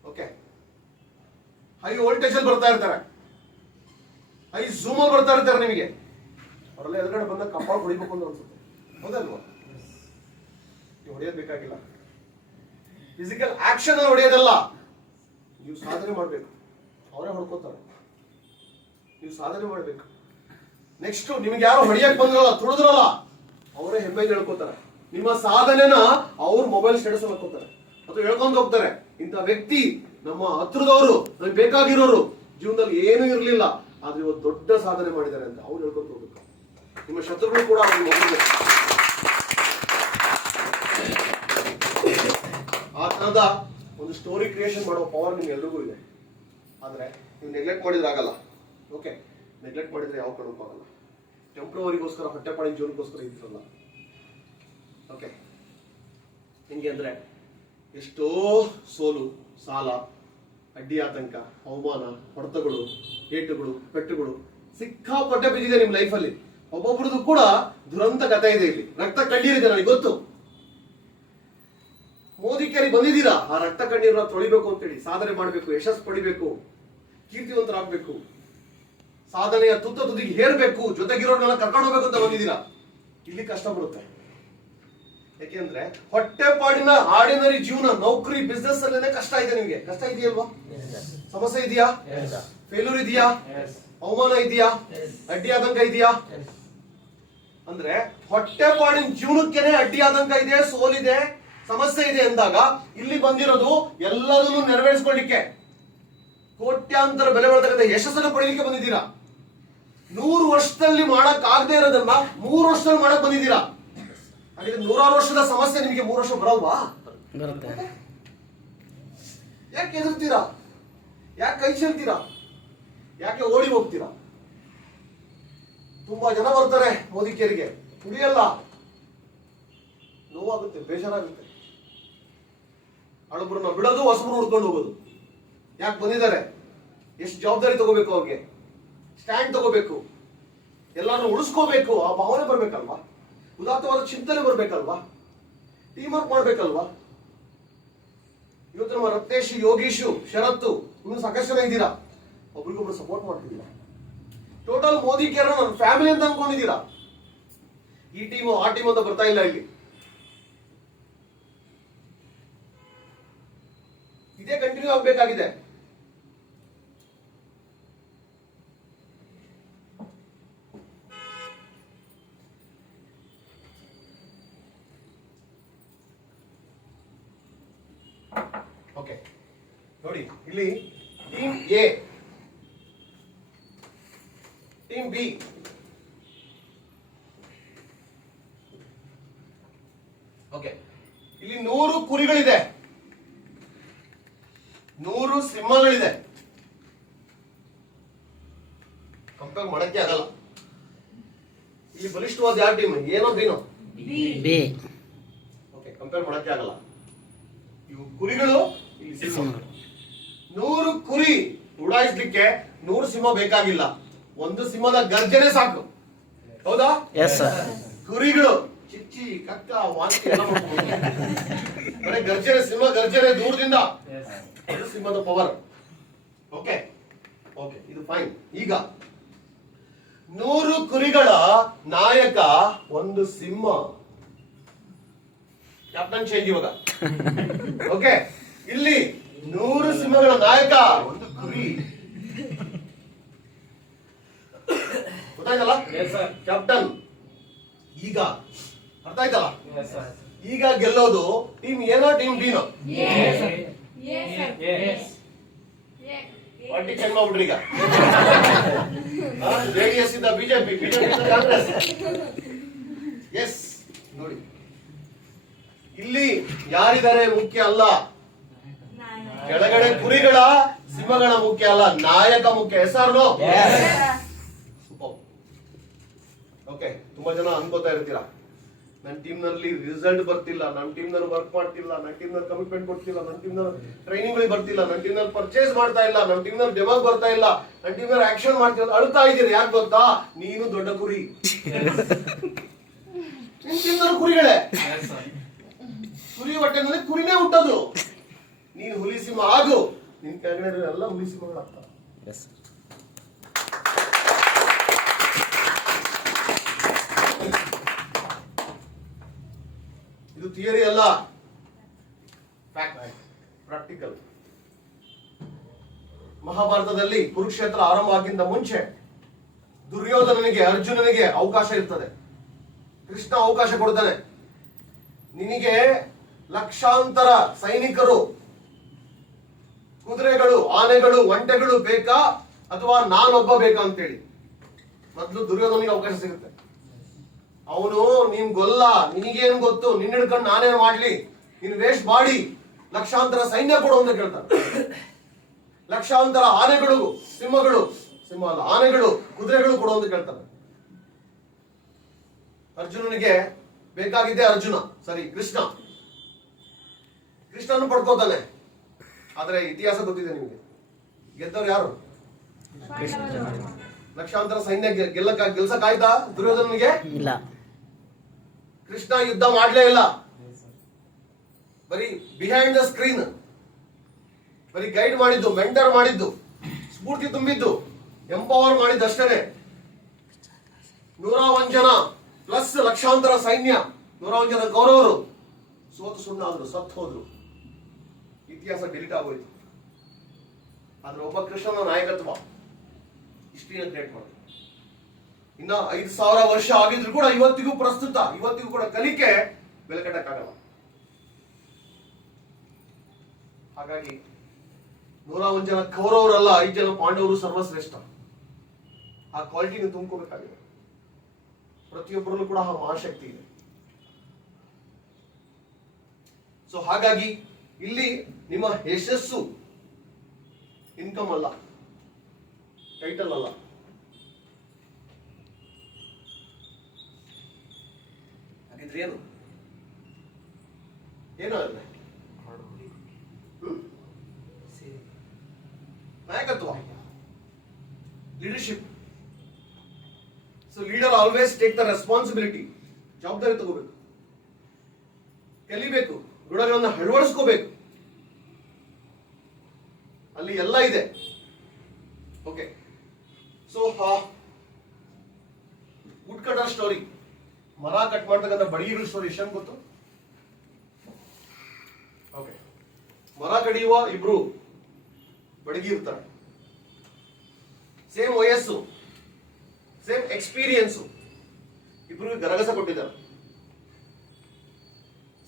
ಓಕೆ, ಹೈ ವೋಲ್ಟೇಜ್ ಅಲ್ಲಿ ಬರ್ತಾ ಇರ್ತಾರೆ, ಹೈ ಝೂಮ್ ಅಲ್ಲಿ ಬರ್ತಾ ಇರ್ತಾರೆ. ನಿಮಗೆ ಅವರೆಲ್ಲ ಎದುರುಗಡೆ ಬಂದಾಗ ಕಪಾಳ ಹೊಡಿಬೇಕು ಅಂತ ಅನ್ಸುತ್ತೆ, ಹೌದಲ್ವಾ? ನೀವು ಹೊಡೆಯೋದು ಬೇಕಾಗಿಲ್ಲ, ಫಿಸಿಕಲ್ ಆಕ್ಷನ್ ಹೊಡೆಯೋದಲ್ಲ. ನೀವು ಸಾಧನೆ ಮಾಡ್ಬೇಕು, ಅವರೇ ಹೊಡ್ಕೋತಾರೆ. ನೀವು ಸಾಧನೆ ಮಾಡ್ಬೇಕು. ನೆಕ್ಸ್ಟ್ ನಿಮ್ಗೆ ಯಾರು ಹೊಡೆಯಕ್ ಬಂದ್ರಲ್ಲ, ತುಳಿದ್ರಲ್ಲ, ಅವರೇ ಹೆಮ್ಮೆ ಹೇಳ್ಕೋತಾರೆ. ನಿಮ್ಮ ಸಾಧನೆನ ಅವ್ರ ಮೊಬೈಲ್ ಸ್ಟೇಟಸ್ ಅಲ್ಲಿ ಹಾಕೋತಾರೆ ಅಥವಾ ಹೇಳ್ಕೊಂಡು ಹೋಗ್ತಾರೆ, ಇಂಥ ವ್ಯಕ್ತಿ ನಮ್ಮ ಹತ್ರದವರು, ನಮ್ಗೆ ಬೇಕಾಗಿರೋರು, ಜೀವನದಲ್ಲಿ ಏನೂ ಇರಲಿಲ್ಲ ಆದ್ರೆ ಇವತ್ತು ದೊಡ್ಡ ಸಾಧನೆ ಮಾಡಿದ್ದಾರೆ ಅಂತ ಅವ್ರು ಹೇಳ್ಕೊಂಡು ಹೋಗ್ಬೇಕು. ನಿಮ್ಮ ಶತ್ರುಗಳು ಕೂಡ ಆ ತರದ ಒಂದು ಸ್ಟೋರಿ ಕ್ರಿಯೇಷನ್ ಮಾಡೋ ಪವರ್ ನಿಮ್ಗೆ ಎಲ್ರಿಗೂ ಇದೆ. ಆದ್ರೆ ನೀವು ನೆಗ್ಲೆಕ್ಟ್ ಮಾಡಿದ್ರೆ ಆಗಲ್ಲ. ಓಕೆ, ನೆಗ್ಲೆಕ್ಟ್ ಮಾಡಿದ್ರೆ ಯಾವ ಕಡೆಗೂ ಆಗಲ್ಲ. ಟೆಂಪ್ರವರಿಗೋಸ್ಕರ, ಹೊಟ್ಟೆಪಾಡಿನ ಜೀವನಕ್ಕೋಸ್ಕರ ಇದ್ರಲ್ಲ. ಓಕೆ, ಹಿಂಗೆ ಅಂದ್ರೆ ಎಷ್ಟೋ ಸೋಲು, ಸಾಲ, ಅಡ್ಡಿ ಆತಂಕ, ಅವಮಾನ, ಹೊಡೆತಗಳು, ಏಟುಗಳು, ಪೆಟ್ಟುಗಳು ಸಿಕ್ಕಾಪಟ್ಟೆ ಬಿದ್ದಿದೆ ನಿಮ್ ಲೈಫಲ್ಲಿ. ಒಬ್ಬೊಬ್ರದ್ದು ಕೂಡ ದುರಂತ ಕಥೆ ಇದೆ. ಇಲ್ಲಿ ರಕ್ತ ಕಣ್ಣೀರಿದೆ, ನನಗೆ ಗೊತ್ತು. ಮೋದಿಕೇರಿ ಬಂದಿದ್ದೀರಾ, ಆ ರಕ್ತ ಕಣ್ಣೀರನ್ನ ತೊಳಿಬೇಕು ಅಂತೇಳಿ, ಸಾಧನೆ ಮಾಡಬೇಕು, ಯಶಸ್ಸು ಪಡಿಬೇಕು, ಕೀರ್ತಿವಂತರಾಗಬೇಕು, ಸಾಧನೆಯ ತುದಿಗೆ ಹೇರಬೇಕು, ಜೊತೆಗಿರೋರ್ನೆಲ್ಲ ಕರ್ಕೊಂಡು ಹೋಗ್ಬೇಕು ಅಂತ ಬಂದಿದ್ದೀರಾ. ಇಲ್ಲಿ ಕಷ್ಟ ಬರುತ್ತೆ. ಯಾಕೆಂದ್ರೆ ಹೊಟ್ಟೆಪಾಡಿನ ಆರ್ಡಿನರಿ ಜೀವನ, ನೌಕರಿ, ಬಿಸ್ನೆಸ್ ಅಲ್ಲೇನೆ ಕಷ್ಟ ಇದೆ. ನಿಮ್ಗೆ ಕಷ್ಟ ಇದೆಯಲ್ವಾ? ಸಮಸ್ಯೆ ಇದೆಯಾ? ಫೇಲ್ಯೂರ್ ಇದೆಯಾ? ಅವಮಾನ ಇದೆಯಾ? ಅಡ್ಡಿ ಆತಂಕ ಇದೆಯಾ? ಅಂದ್ರೆ ಹೊಟ್ಟೆಪಾಡಿನ ಜೀವನಕ್ಕೇನೆ ಅಡ್ಡಿ ಆತಂಕ ಇದೆ, ಸೋಲಿದೆ, ಸಮಸ್ಯೆ ಇದೆ ಅಂದಾಗ ಇಲ್ಲಿ ಬಂದಿರೋದು ಎಲ್ಲದನ್ನು ನೆರವೇರಿಸ್ಕೊಳ್ಳಿಕ್ಕೆ, ಕೋಟ್ಯಾಂತರ ಬೆಲೆ ಬರ್ತಕ್ಕಂಥ ಯಶಸ್ಸನ್ನು ಪಡೆಯಲಿಕ್ಕೆ ಬಂದಿದ್ದೀರಾ. 100 ವರ್ಷದಲ್ಲಿ ಮಾಡಕ್ ಆಗದೆ ಇರೋದನ್ನ 3 ವರ್ಷದಲ್ಲಿ ಮಾಡಕ್ ಬಂದಿದ್ದೀರಾ. ಹಾಗಿದ್ರೆ 100 ವರ್ಷದ ಸಮಸ್ಯೆ ನಿಮಗೆ 3 ವರ್ಷ ಬರಲ್ವಾ? ಯಾಕೆ ಎದುರ್ತೀರಾ? ಯಾಕೆ ಕೈ ಚೆಲ್ತೀರಾ? ಯಾಕೆ ಓಡಿ ಹೋಗ್ತೀರಾ? ತುಂಬಾ ಜನ ಬರ್ತಾರೆ ಮೋದಿಕೇರಿಗೆ, ಉಳಿಯಲ್ಲ, ನೋವಾಗುತ್ತೆ, ಬೇಜಾರಾಗುತ್ತೆ. ಹಳಬ್ರನ್ನ ಬಿಡೋದು, ಹೊಸಬ್ರು ಹುಡ್ಕೊಂಡು ಹೋಗೋದು. ಯಾಕೆ ಬಂದಿದ್ದಾರೆ? ಎಷ್ಟು ಜವಾಬ್ದಾರಿ ತಗೋಬೇಕು, ಅವ್ರಿಗೆ ಸ್ಟ್ಯಾಂಡ್ ತಗೋಬೇಕು, ಎಲ್ಲಾನು ಉಳಿಸ್ಕೋಬೇಕು, ಆ ಭಾವನೆ ಬರ್ಬೇಕಲ್ವಾ? ಉದಾತ್ತವಾದ ಚಿಂತನೆ ಬರ್ಬೇಕಲ್ವಾ, ಟೀಮ್ ವರ್ಕ್ ಮಾಡ್ಬೇಕಲ್ವಾ. ಇವತ್ತು ನಮ್ಮ ರತ್ನೇಶ್, ಯೋಗೀಶು, ಶರತ್ತು ಇನ್ನು ಸಾಕಷ್ಟು ಜನ ಇದ್ದೀರಾ, ಒಬ್ರಿಗೊಬ್ರು ಸಪೋರ್ಟ್ ಮಾಡ್ತಿದ್ದೀರಾ. ಟೋಟಲ್ ಮೋದಿ ಕೇರ್ ನನ್ನ ಫ್ಯಾಮಿಲಿ ಅಂತ ಅನ್ಕೊಂಡಿದ್ದೀರಾ. ಈ ಟೀಮು ಆ ಟೀಮ್ ಅಂತ ಬರ್ತಾ ಇಲ್ಲ ಇಲ್ಲಿ. ಇದೇ ಕಂಟಿನ್ಯೂ ಆಗ್ಬೇಕಾಗಿದೆ. ಓಕೆ ನೋಡಿ, ಇಲ್ಲಿ team A, team B, okay, ಇಲ್ಲಿ 100 ಕುರಿಗಳಿದೆ, 100 ಸಿಂಹಗಳಿದೆ. ಕಂಪೇರ್ ಮಾಡಕ್ಕೆ ಆಗಲ್ಲ. ಇಲ್ಲಿ ಬಲಿಷ್ಠವಾದ ಯಾವ ಟೀಮ್, ಏನೋ ಬಿನೋ? ಬಿ. ಓಕೆ, ಕಂಪೇರ್ ಮಾಡಕ್ಕೆ ಆಗಲ್ಲ. ಇವು ಕುರಿಗಳು, ಇಲ್ಲಿ ಸಿಂಹಗಳು. 100 ಕುರಿ ಉಡಾಯಿಸ್ಲಿಕ್ಕೆ 100 ಸಿಂಹ ಬೇಕಾಗಿಲ್ಲ, ಒಂದು ಸಿಂಹದ ಗರ್ಜನೆ ಸಾಕು. ಹೌದಾ? Yes sir. ಕುರಿಗಳು ಚಿಚ್ಚಿ ಕಕ್ಕ ವಾಂತಿ ಎಲ್ಲ ಮಾಡ್ಕೊಂಡು ಗರ್ಜನೆ, ಸಿಂಹ ಗರ್ಜನೆ ದೂರದಿಂದ, ಅದು ಸಿಂಹದ ಪವರ್. ಓಕೆ ಓಕೆ, ಇದು ಫೈನ್. ಈಗ 100 ಕುರಿಗಳ ನಾಯಕ ಒಂದು ಸಿಂಹ. ಕ್ಯಾಪ್ಟನ್ ಚೇಂಜ್ ಇವಾಗ. ಓಕೆ, ಇಲ್ಲಿ 100 ಸಿಂಹಗಳ ನಾಯಕ ಒಂದು ಕುರಿ. ಗೊತ್ತಾಯ್ತಲ್ಲ ಕ್ಯಾಪ್ಟನ್? ಈಗ ಅರ್ಥ ಆಯ್ತಲ್ಲ? ಈಗ ಗೆಲ್ಲೋದು ಟೀಮ್ ಏನೋ ಟೀಮ್ ಬಿನೋ? ಪಾರ್ಟಿ ಚೇಂಜ್ ಮಾಡ್ಬಿಡ್ರಿ ಈಗ. ಜೆಡಿಎಸ್ ಇಂದ ಬಿಜೆಪಿ, ಬಿಜೆಪಿ ಇಂದ ಕಾಂಗ್ರೆಸ್. ಎಸ್, ನೋಡಿ ಇಲ್ಲಿ ಯಾರಿದ್ದಾರೆ ಮುಖ್ಯ ಅಲ್ಲ, ಕೆಳಗಡೆ ಕುರಿಗಳ ಸಿಂಹಗಳ ಮುಖ್ಯ ಅಲ್ಲ, ನಾಯಕ ಮುಖ್ಯ. ಹೆಸರು ಓಕೆ. ತುಂಬಾ ಜನ ಅನ್ಕೋತಾ ಇರ್ತೀರಾ, ನನ್ನ ಟೀಮ್ ನಲ್ಲಿ ರಿಸಲ್ಟ್ ಬರ್ತಿಲ್ಲ, ನನ್ನ ಟೀಮ್ ನಲ್ಲಿ ವರ್ಕ್ ಮಾಡ್ತಿಲ್ಲ, ನನ್ನ ಟೀಮ್ ನಲ್ಲಿ ಕಮಿಟ್ಮೆಂಟ್ ಕೊಡ್ತಿಲ್ಲ, ನನ್ನ ಟೀಮ್ ನಲ್ಲಿ ಟ್ರೈನಿಂಗ್ ಗಳಿಗೆ ಬರ್ತಿಲ್ಲ, ನನ್ನ ಟೀಮ್ ನಲ್ಲಿ ಪರ್ಚೇಸ್ ಮಾಡ್ತಾ ಇಲ್ಲ, ನನ್ನ ಟೀಮ್ ನಲ್ಲಿ ಡೆಮಾಗ್ ಬರ್ತಾ ಇಲ್ಲ, ನನ್ನ ಟೀಮ್ ನಲ್ಲಿ ಆಕ್ಷನ್ ಮಾಡ್ತಿಲ್ಲ, ಅಳ್ತಾ ಇದ್ದೀರಿ. ಯಾಕೆ ಗೊತ್ತಾ? ನೀನು ದೊಡ್ಡ ಕುರಿ, ನಿನ್ ಟೀಮ್ ನಲ್ಲಿ ಕುರಿಗಳೇ. ಕುರಿ ಹೊಟ್ಟೆನಲ್ಲಿ ಕುರಿನೇ ಹುಟ್ಟೋದು. ನೀನು ಹುಲಿ ಸಿಂಹ ಆಗು, ನಿನ್ ಕೆಳಗಡೆ ಎಲ್ಲ ಹುಲಿ ಸಿಂಹಗಳಾಗ್ತಾವ. Yes sir. ಇದು ಥಿಯರಿ ಅಲ್ಲ, ಪ್ರಾಕ್ಟಿಕಲ್. ಮಹಾಭಾರತದಲ್ಲಿ ಕುರುಕ್ಷೇತ್ರ ಆರಂಭ ಆಗಿಂದ ಮುಂಚೆ ದುರ್ಯೋಧನನಿಗೆ, ಅರ್ಜುನನಿಗೆ ಅವಕಾಶ ಇರ್ತದೆ. ಕೃಷ್ಣ ಅವಕಾಶ ಕೊಡ್ತಾನೆ, ನಿನಗೆ ಲಕ್ಷಾಂತರ ಸೈನಿಕರು, ಕುದುರೆಗಳು, ಆನೆಗಳು, ಒಂಟೆಗಳು ಬೇಕಾ ಅಥವಾ ನಾನೊಬ್ಬ ಬೇಕಾ ಅಂತೇಳಿ. ಮೊದಲು ದುರ್ಯೋಧನಿಗೆ ಅವಕಾಶ ಸಿಗುತ್ತೆ. ಅವನು ನೀನ್ ಗೊಲ್ಲ, ನಿನಗೇನ್ ಗೊತ್ತು, ನಿನ್ನ ಹಿಡ್ಕೊಂಡು ನಾನೇನ್ ಮಾಡ್ಲಿ, ನೀನ್ ವೇಸ್ಟ್ ಮಾಡಿ ಲಕ್ಷಾಂತರ ಸೈನ್ಯ ಕೊಡು ಅಂತ ಕೇಳ್ತಾನೆ. ಲಕ್ಷಾಂತರ ಆನೆಗಳು, ಸಿಂಹಗಳು, ಸಿಂಹ ಅಲ್ಲ ಆನೆಗಳು, ಕುದುರೆಗಳು ಕೊಡು ಅಂತ ಕೇಳ್ತಾನೆ. ಅರ್ಜುನನಿಗೆ ಬೇಕಾಗಿದ್ದೆ ಅರ್ಜುನ, ಸರಿ ಕೃಷ್ಣ. ಕೃಷ್ಣನು ಪಡ್ಕೋತಾನೆ. ಆದ್ರೆ ಇತಿಹಾಸ ಗೊತ್ತಿದೆ ನಿಮಗೆ, ಗೆದ್ದವ್ರು ಯಾರು? ಲಕ್ಷಾಂತರ ಸೈನ್ಯ ಗೆಲ್ಸಕ್ಕಾಯ್ತಾ ದುರ್ಯೋಧನನಿಗೆ? ಇಲ್ಲ. ಕೃಷ್ಣ ಯುದ್ಧ ಮಾಡ್ಲೇ ಇಲ್ಲ, ಬರೀ ಬಿಹೈಂಡ್ ದ ಸ್ಕ್ರೀನ್, ಬರೀ ಗೈಡ್ ಮಾಡಿದ್ದು, ಮೆಂಟರ್ ಮಾಡಿದ್ದು, ಸ್ಫೂರ್ತಿ ತುಂಬಿದ್ದು, ಎಂಪವರ್ ಮಾಡಿದ್ದು ಅಷ್ಟೇ. 101 ಜನ ಪ್ಲಸ್ ಲಕ್ಷಾಂತರ ಸೈನ್ಯ, 101 ಜನ ಕೌರವರು ಸೋತು ಸುಣ್ಣ ಆದ್ರು, ಸತ್ತು ಹೋದ್ರು, ಇತಿಹಾಸ ಡಿಲೀಟ್ ಆಗೋಯ್ತು. ಆದ್ರೆ ಒಬ್ಬ ಕೃಷ್ಣನ ನಾಯಕತ್ವ ಹಿಸ್ಟ್ರಿನ ಕ್ರಿಯೇಟ್ ಮಾಡಿ. ಇನ್ನ 5000 ವರ್ಷ ಆಗಿದ್ರು ಕೂಡ ಇವತ್ತಿಗೂ ಪ್ರಸ್ತುತ, ಇವತ್ತಿಗೂ ಕೂಡ ಕಲಿಕೆ ಬೆಲೆ ಕಟ್ಟಕ್ಕಾಗಲ್ಲ. ಹಾಗಾಗಿ 101 ಜನ ಕೌರವರಲ್ಲ, 5 ಜನ ಪಾಂಡವರು ಸರ್ವಶ್ರೇಷ್ಠ. ಆ ಕ್ವಾಲಿಟಿನ ತುಂಬ್ಕೋಬೇಕಾಗಿದೆ. ಪ್ರತಿಯೊಬ್ಬರಲ್ಲೂ ಕೂಡ ಆ ಮಹಾಶಕ್ತಿ ಇದೆ. ಸೊ ಹಾಗಾಗಿ ಇಲ್ಲಿ ನಿಮ್ಮ ಯಶಸ್ಸು ಇನ್ಕಮ್ ಅಲ್ಲ, ಟೈಟಲ್ ಅಲ್ಲ. ಹಾಗಿದ್ರೆ ಏನು ಏನಾದ್ರೆ ನಾಯಕತ್ವ, leadership. So leader always take the responsibility. ಜವಾಬ್ದಾರಿ ತಗೋಬೇಕು, ಕಲಿಬೇಕು, ಗುಣಗಳನ್ನ ಅಳವಡಿಸ್ಕೋಬೇಕು. ಅಲ್ಲಿ ಎಲ್ಲ ಇದೆ. Okay, so wood cutter story, ಮರ ಕಟ್ ಮಾಡ್ತಕ್ಕಂಥ ಬಡಗಿಗಳ ಸ್ಟೋರಿ ಎಷ್ಟು ಗೊತ್ತು? ಓಕೆ, ಮರ ಕಡಿಯುವ ಇಬ್ರು ಬಡಗಿ ಇರ್ತಾರೆ, ಸೇಮ್ ವಯಸ್ಸು, ಸೇಮ್ ಎಕ್ಸ್ಪೀರಿಯನ್ಸು, ಇಬ್ರು ಗರಗಸ ಕೊಟ್ಟಿದ್ದಾರೆ.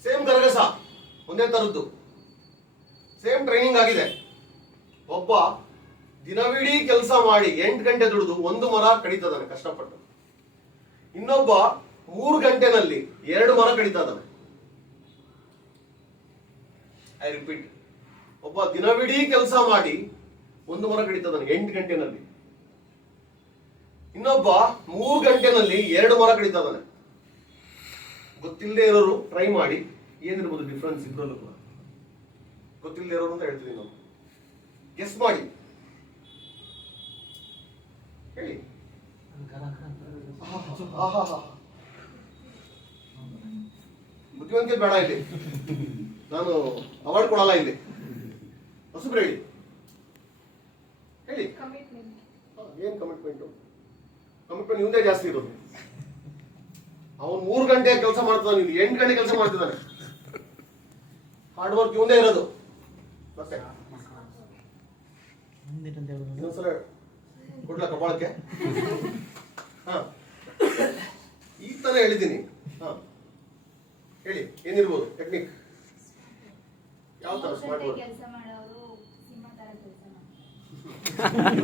ಸೇಮ್ ಗರಗಸ, ಒಂದೇ ತರದ್ದು, ಸೇಮ್ ಟ್ರೈನಿಂಗ್ ಆಗಿದೆ. ಒಬ್ಬ ದಿನವಿಡೀ ಕೆಲಸ ಮಾಡಿ 8 ಗಂಟೆ ದುಡಿದು ಒಂದು ಮರ ಕಡಿತದಾನೆ ಕಷ್ಟಪಟ್ಟು. ಇನ್ನೊಬ್ಬ 3 ಗಂಟೆನಲ್ಲಿ 2 ಮರ ಕಡಿತಾ ಇದ್ದಾನೆ. ಐ ರಿಪೀಟ್, ಒಬ್ಬ ದಿನವಿಡೀ ಕೆಲಸ ಮಾಡಿ 1 ಮರ ಕಡಿತದಾನೆ 8 ಗಂಟೆನಲ್ಲಿ. ಇನ್ನೊಬ್ಬ 3 ಗಂಟೆನಲ್ಲಿ 2 ಮರ ಕಡಿತಾ ಇದ್ದಾನೆ. ಗೊತ್ತಿಲ್ಲದೆ ಇರೋರು ಟ್ರೈ ಮಾಡಿ, ಏನಿರ್ಬೋದು ಡಿಫ್ರೆನ್ಸ್ ಇಬ್ಬರಲ್ಲೂ ಕೂಡ? ಗೊತ್ತಿಲ್ಲದೆ ಇರೋರು ಅಂತ ಹೇಳ್ತೀವಿ ನಾವು. ಗೆಸ್ ಮಾಡಿ ಹೇಳಿ. ಬುದ್ಧಿವಂತಿಕೆ ಬೇಡ ಇಲ್ಲಿ, ನಾನು ಅವಾರ್ಡ್ ಕೊಡಲ್ಲ ಇಲ್ಲಿ. ಹೊಸಬ್ರು ಹೇಳಿ ಹೇಳಿ. ಏನ್ ಕಮಿಟ್ಮೆಂಟ್? ಕಮಿಟ್ಮೆಂಟ್ ಇವಂದೇ ಜಾಸ್ತಿ ಇರೋದು. ಅವನು 3 ಗಂಟೆ ಕೆಲಸ ಮಾಡ್ತಾನೆ, ನೀನು 8 ಗಂಟೆ ಕೆಲಸ ಮಾಡ್ತಿದ್ದಾನೆ. ಹಾರ್ಡ್ ವರ್ಕ್ ಇವಂದೇ ಇರೋದು. ಮತ್ತೆ ಇನ್ನೊಂದ್ಸಲ ಕೊಡ್ಲ ಕಪಾಳಕ್ಕೆ. ಹಾ, ಈಗ ತಾನೇ ಹೇಳಿದ್ದೀನಿ. ಹಾ ಹೇಳಿ, ಏನಿರ್ಬೋದು ಟೆಕ್ನಿಕ್? ಯಾವ ತರ ಸ್ಮಾರ್ಟ್ ವರ್ಕ್?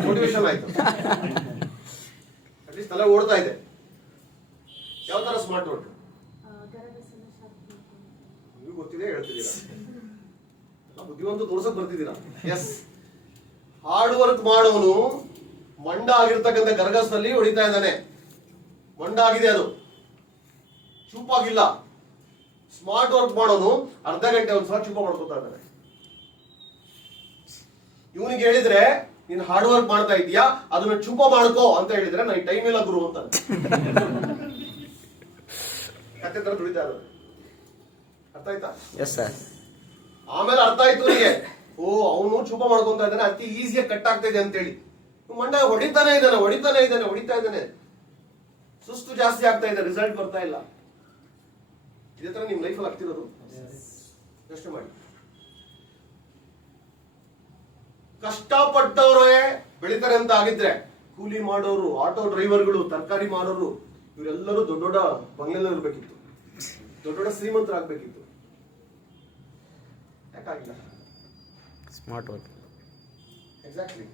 ಮೋಟಿವೇಶನ್ ಆಯ್ತು, ಅಟ್ಲೀಸ್ಟ್ ತಲೆ ಓಡ್ತಾ ಇದೆ. ಯಾವ ತರ ಸ್ಮಾರ್ಟ್ ವರ್ಕ್? ನೀವು ಗೊತ್ತಿದೆ ಹೇಳ್ತಿದ್ದೀರಾ, ಬುದ್ಧಿವಂತ ತೋರ್ಸಕ್ ಬರ್ತಿದ್ದೀರಾ. ಎಸ್, ಹಾರ್ಡ್ ವರ್ಕ್ ಮಾಡೋನು ಮಂಡ ಆಗಿರ್ತಕ್ಕಂಥ ಗರಗಸದಲ್ಲಿ ಹೊಡಿತಾ ಇದ್ದಾನೆ. ಮಂಡ ಆಗಿದೆ, ಅದು ಚೂಪಾಗಿಲ್ಲ. ಸ್ಮಾರ್ಟ್ ವರ್ಕ್ ಮಾಡೋನು ಅರ್ಧ ಗಂಟೆ ಒಂದ್ಸಲ ಚೂಪ ಮಾಡ್ಕೊತಾ ಇದ್ದಾನೆ. ಇವನಿಗೆ ಹೇಳಿದ್ರೆ ನೀನ್ ಹಾರ್ಡ್ ವರ್ಕ್ ಮಾಡ್ತಾ ಇದೀಯಾ, ಅದನ್ನ ಚೂಪ ಮಾಡ್ಕೋ ಅಂತ ಹೇಳಿದ್ರೆ ನನಗೆ ಟೈಮ್ ಇಲ್ಲ ಗುರು ಅಂತ ಕತ್ತೆ ತರ ದುಡಿತಾ ಇರೋದು. ಅರ್ಥ ಆಯ್ತಾ? Yes sir. ಆಮೇಲೆ ಅರ್ಥ ಆಯ್ತು ನನಗೆ, ಓ ಅವನು ಚೂಪ ಮಾಡ್ಕೊಂತ ಇದ್ದಾನೆ, ಅತಿ ಈಸಿಯಾಗಿ ಕಟ್ ಆಗ್ತಾ ಇದೆ ಅಂತ ಹೇಳಿ. ಮಂಡ ಹೊಡಿತಾನೆ ಇದ್ದಾನೆ. ಸುಸ್ತು ಜಾಸ್ತಿ ಆಗ್ತಾ ಇದೆ, ರಿಸಲ್ಟ್ ಬರ್ತಾ ಇಲ್ಲ. ಇದೇ ತರ ನಿಮ್ ಲೈಫಲ್ಲಿ ಆಗ್ತಿರೋದು. ಯೋಚನೆ ಮಾಡಿ. ಕಷ್ಟಪಟ್ಟವರೇ ಬೆಳಿತಾರೆ ಅಂತ ಆಗಿದ್ರೆ, ಕೂಲಿ ಮಾಡೋರು, ಆಟೋ ಡ್ರೈವರ್ಗಳು, ತರಕಾರಿ ಮಾಡೋರು, ಇವರೆಲ್ಲರೂ ದೊಡ್ಡ ದೊಡ್ಡ ಬಂಗ್ಲೆಲ್ಲ ಇರ್ಬೇಕಿತ್ತು, ದೊಡ್ಡ ದೊಡ್ಡ ಶ್ರೀಮಂತರಾಗಬೇಕಿತ್ತು. ಯಾಕಾಗಿಲ್ಲ? Smart work. ಎಕ್ಸಾಕ್ಟ್ಲಿ.